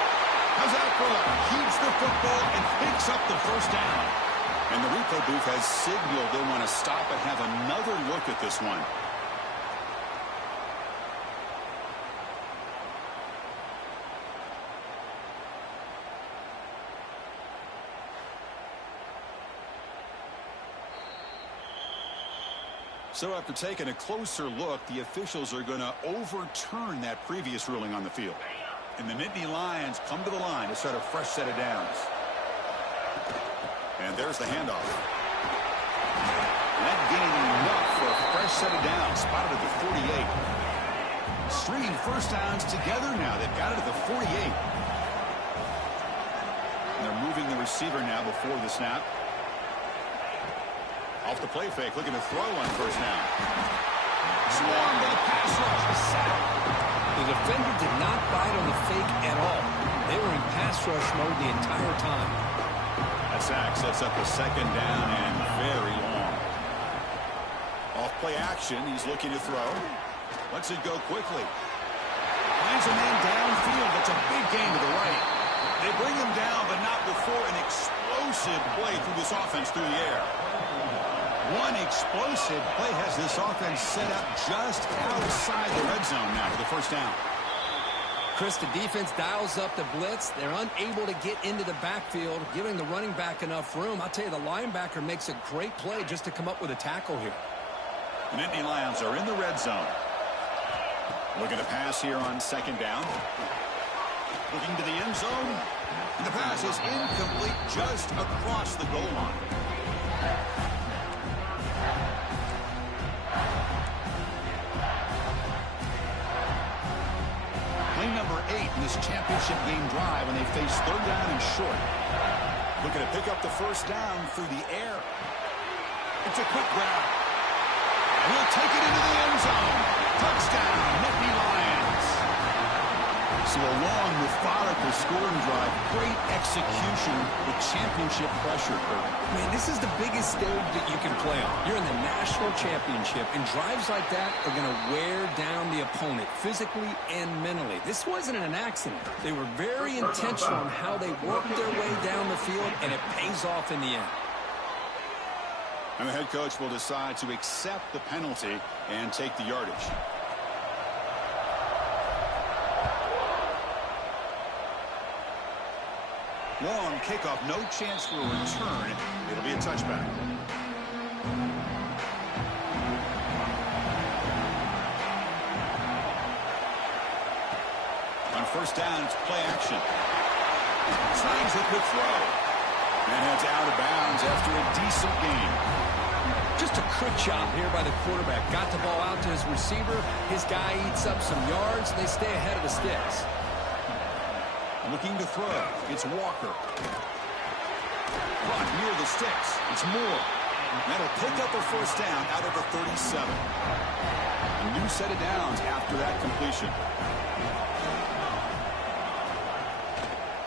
How's that for luck? Keeps the football and picks up the first down. And the replay booth has signaled they want to stop and have another look at this one. So after taking a closer look, the officials are going to overturn that previous ruling on the field. And the Nittany Lions come to the line to start a fresh set of downs. And there's the handoff. That gained enough for a fresh set of downs, spotted at the 48. Stringing first downs together now. They've got it at the 48. And they're moving the receiver now before the snap. Off the play fake, looking to throw on first down. Swarm with a pass rush, a sack. The defender did not bite on the fake at all. They were in pass rush mode the entire time. That sack sets up a second down and very long. Off play action, he's looking to throw. Lets it go quickly. Finds a man downfield. That's a big gain to the right. They bring him down, but not before an explosive play through this offense through the air. One explosive play has this offense set up just outside the red zone now for the first down. Chris, the defense dials up the blitz. They're unable to get into the backfield, giving the running back enough room. I'll tell you, the linebacker makes a great play just to come up with a tackle here. The Nittany Lions are in the red zone. Looking to pass here on second down. Looking to the end zone. And the pass is incomplete just across the goal line. Number 8 in this championship game drive when they face third down and short. Looking to pick up the first down through the air. It's a quick grab. And he'll take it into the end zone. Touchdown, Nittany Lions. So a long, methodical scoring drive. Great execution with championship pressure, Kurt. Man, this is the biggest stage that you can play on. You're in the national championship, and drives like that are going to wear down the opponent physically and mentally. This wasn't an accident. They were very intentional on how they worked their way down the field, and it pays off in the end. And the head coach will decide to accept the penalty and take the yardage. Long kickoff, no chance for a return. It'll be a touchback. On first down, it's play action. Signs a quick throw. And heads out of bounds after a decent gain. Just a quick job here by the quarterback. Got the ball out to his receiver. His guy eats up some yards. They stay ahead of the sticks. Looking to throw. It's Walker. Brought near the sticks. It's Moore. That'll pick up a first down out of the 37. A new set of downs after that completion.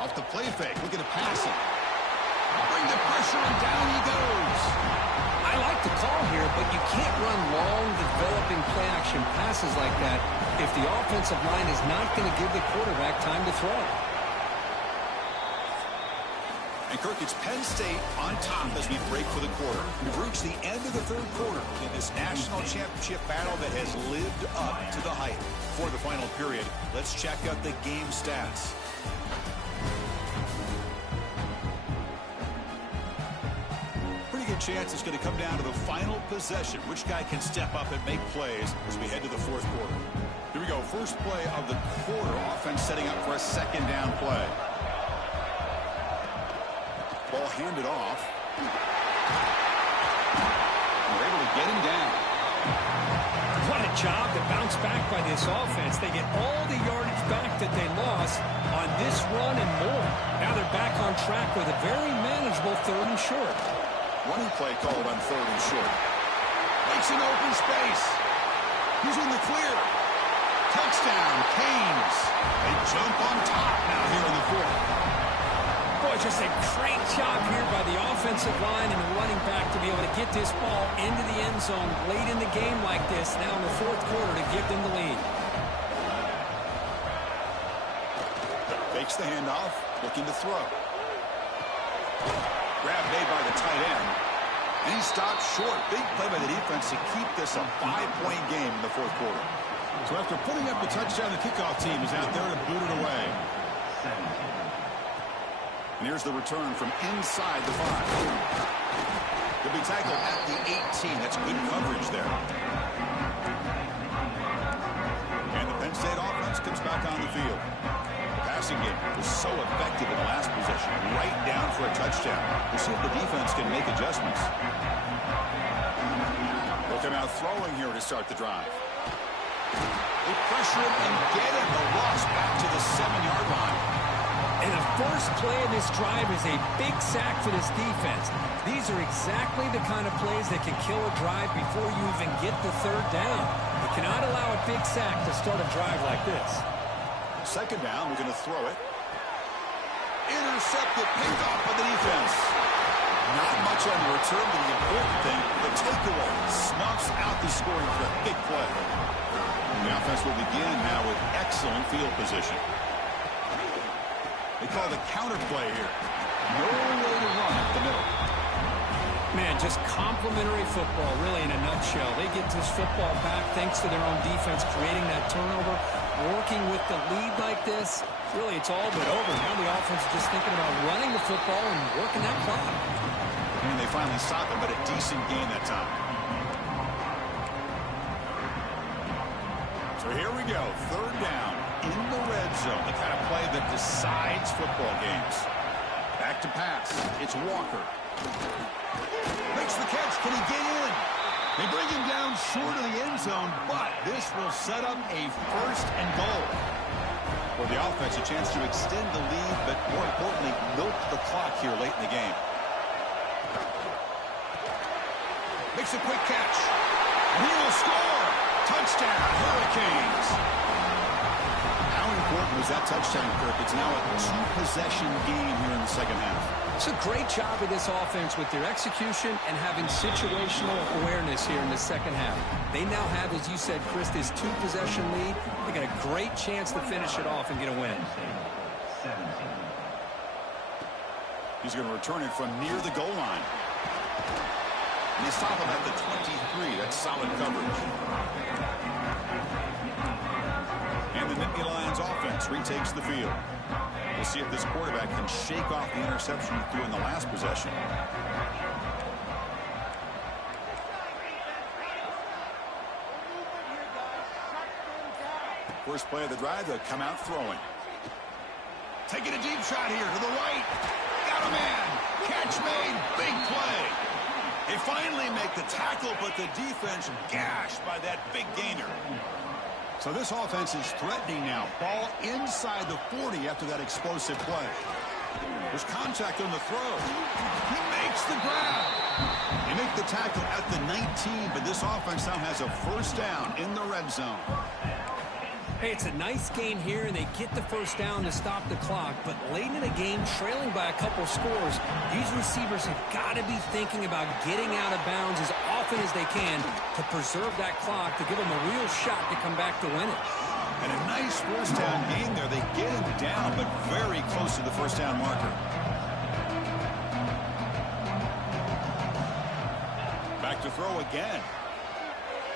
Off the play fake. Looking to pass it. Bring the pressure and down he goes. I like the call here, but you can't run long, developing play-action passes like that if the offensive line is not going to give the quarterback time to throw. And Kirk, it's Penn State on top as we break for the quarter. We've reached the end of the third quarter in this national championship battle that has lived up to the hype. For the final period, let's check out the game stats. Pretty good chance it's going to come down to the final possession. Which guy can step up and make plays as we head to the fourth quarter. Here we go. First play of the quarter. Offense setting up for a second down play. Ball handed off. We're able to get him down. What a job to bounce back by this offense. They get all the yardage back that they lost on this run and more. Now they're back on track with a very manageable third and short. Running play called on third and short. Makes an open space. He's in the clear. Touchdown, Canes. They jump on top now here in the fourth. Boy, just a great job here by the offensive line and the running back to be able to get this ball into the end zone late in the game like this, now in the fourth quarter, to give them the lead. Fakes the handoff, looking to throw. Grab made by the tight end. And he stopped short. Big play by the defense to keep this a 5-point game in the fourth quarter. So after putting up the touchdown, the kickoff team is out there to boot it away. And here's the return from inside the 5. He'll be tackled at the 18. That's good coverage there. And the Penn State offense comes back on the field. The passing game was so effective in the last possession. Right down for a touchdown. We'll see if the defense can make adjustments. They'll come out throwing here to start the drive. They pressure him and get him. The loss back to the 7-yard line. And the first play of this drive is a big sack for this defense. These are exactly the kind of plays that can kill a drive before you even get the third down. You cannot allow a big sack to start a drive like this. Second down, we're going to throw it. Intercepted, picked off by the defense. Not much on the return, but the important thing, the takeaway snuffs out the scoring threat. Big play. And the offense will begin now with excellent field position. They call the counter play here. No way to run up the middle. Man, just complimentary football, really, in a nutshell. They get this football back thanks to their own defense, creating that turnover, working with the lead like this. Really, it's all but over. Now the offense is just thinking about running the football and working that clock. And they finally stop it, but a decent gain that time. So here we go, third down in the red zone, the kind of play that decides football games. Back to pass. It's Walker. Makes the catch. Can he get in? They bring him down short of the end zone, but this will set up a first and goal. For the offense, a chance to extend the lead, but more importantly, milk the clock here late in the game. Makes a quick catch. And he will score. Touchdown, Hurricanes. How important was that touchdown, Kirk? It's now a two-possession game here in the second half. It's a great job of this offense with their execution and having situational awareness here in the second half. They now have, as you said, Chris, this two-possession lead. They got a great chance to finish it off and get a win. He's going to return it from near the goal line. And they stop him at the 23. That's solid coverage. And the Nittany Lions offense retakes the field. We'll see if this quarterback can shake off the interception he threw in the last possession. First play of the drive, they'll come out throwing. Taking a deep shot here to the right. Got a man. Catch made. Big play. They finally make the tackle, but the defense gashed by that big gainer. So this offense is threatening now. Ball inside the 40 after that explosive play. There's contact on the throw. He makes the grab. They make the tackle at the 19, but this offense now has a first down in the red zone. Hey, it's a nice gain here, and they get the first down to stop the clock. But late in the game, trailing by a couple scores, these receivers have got to be thinking about getting out of bounds as often as they can to preserve that clock, to give them a real shot to come back to win it. And a nice first down gain there. They get him down, but very close to the first down marker. Back to throw again.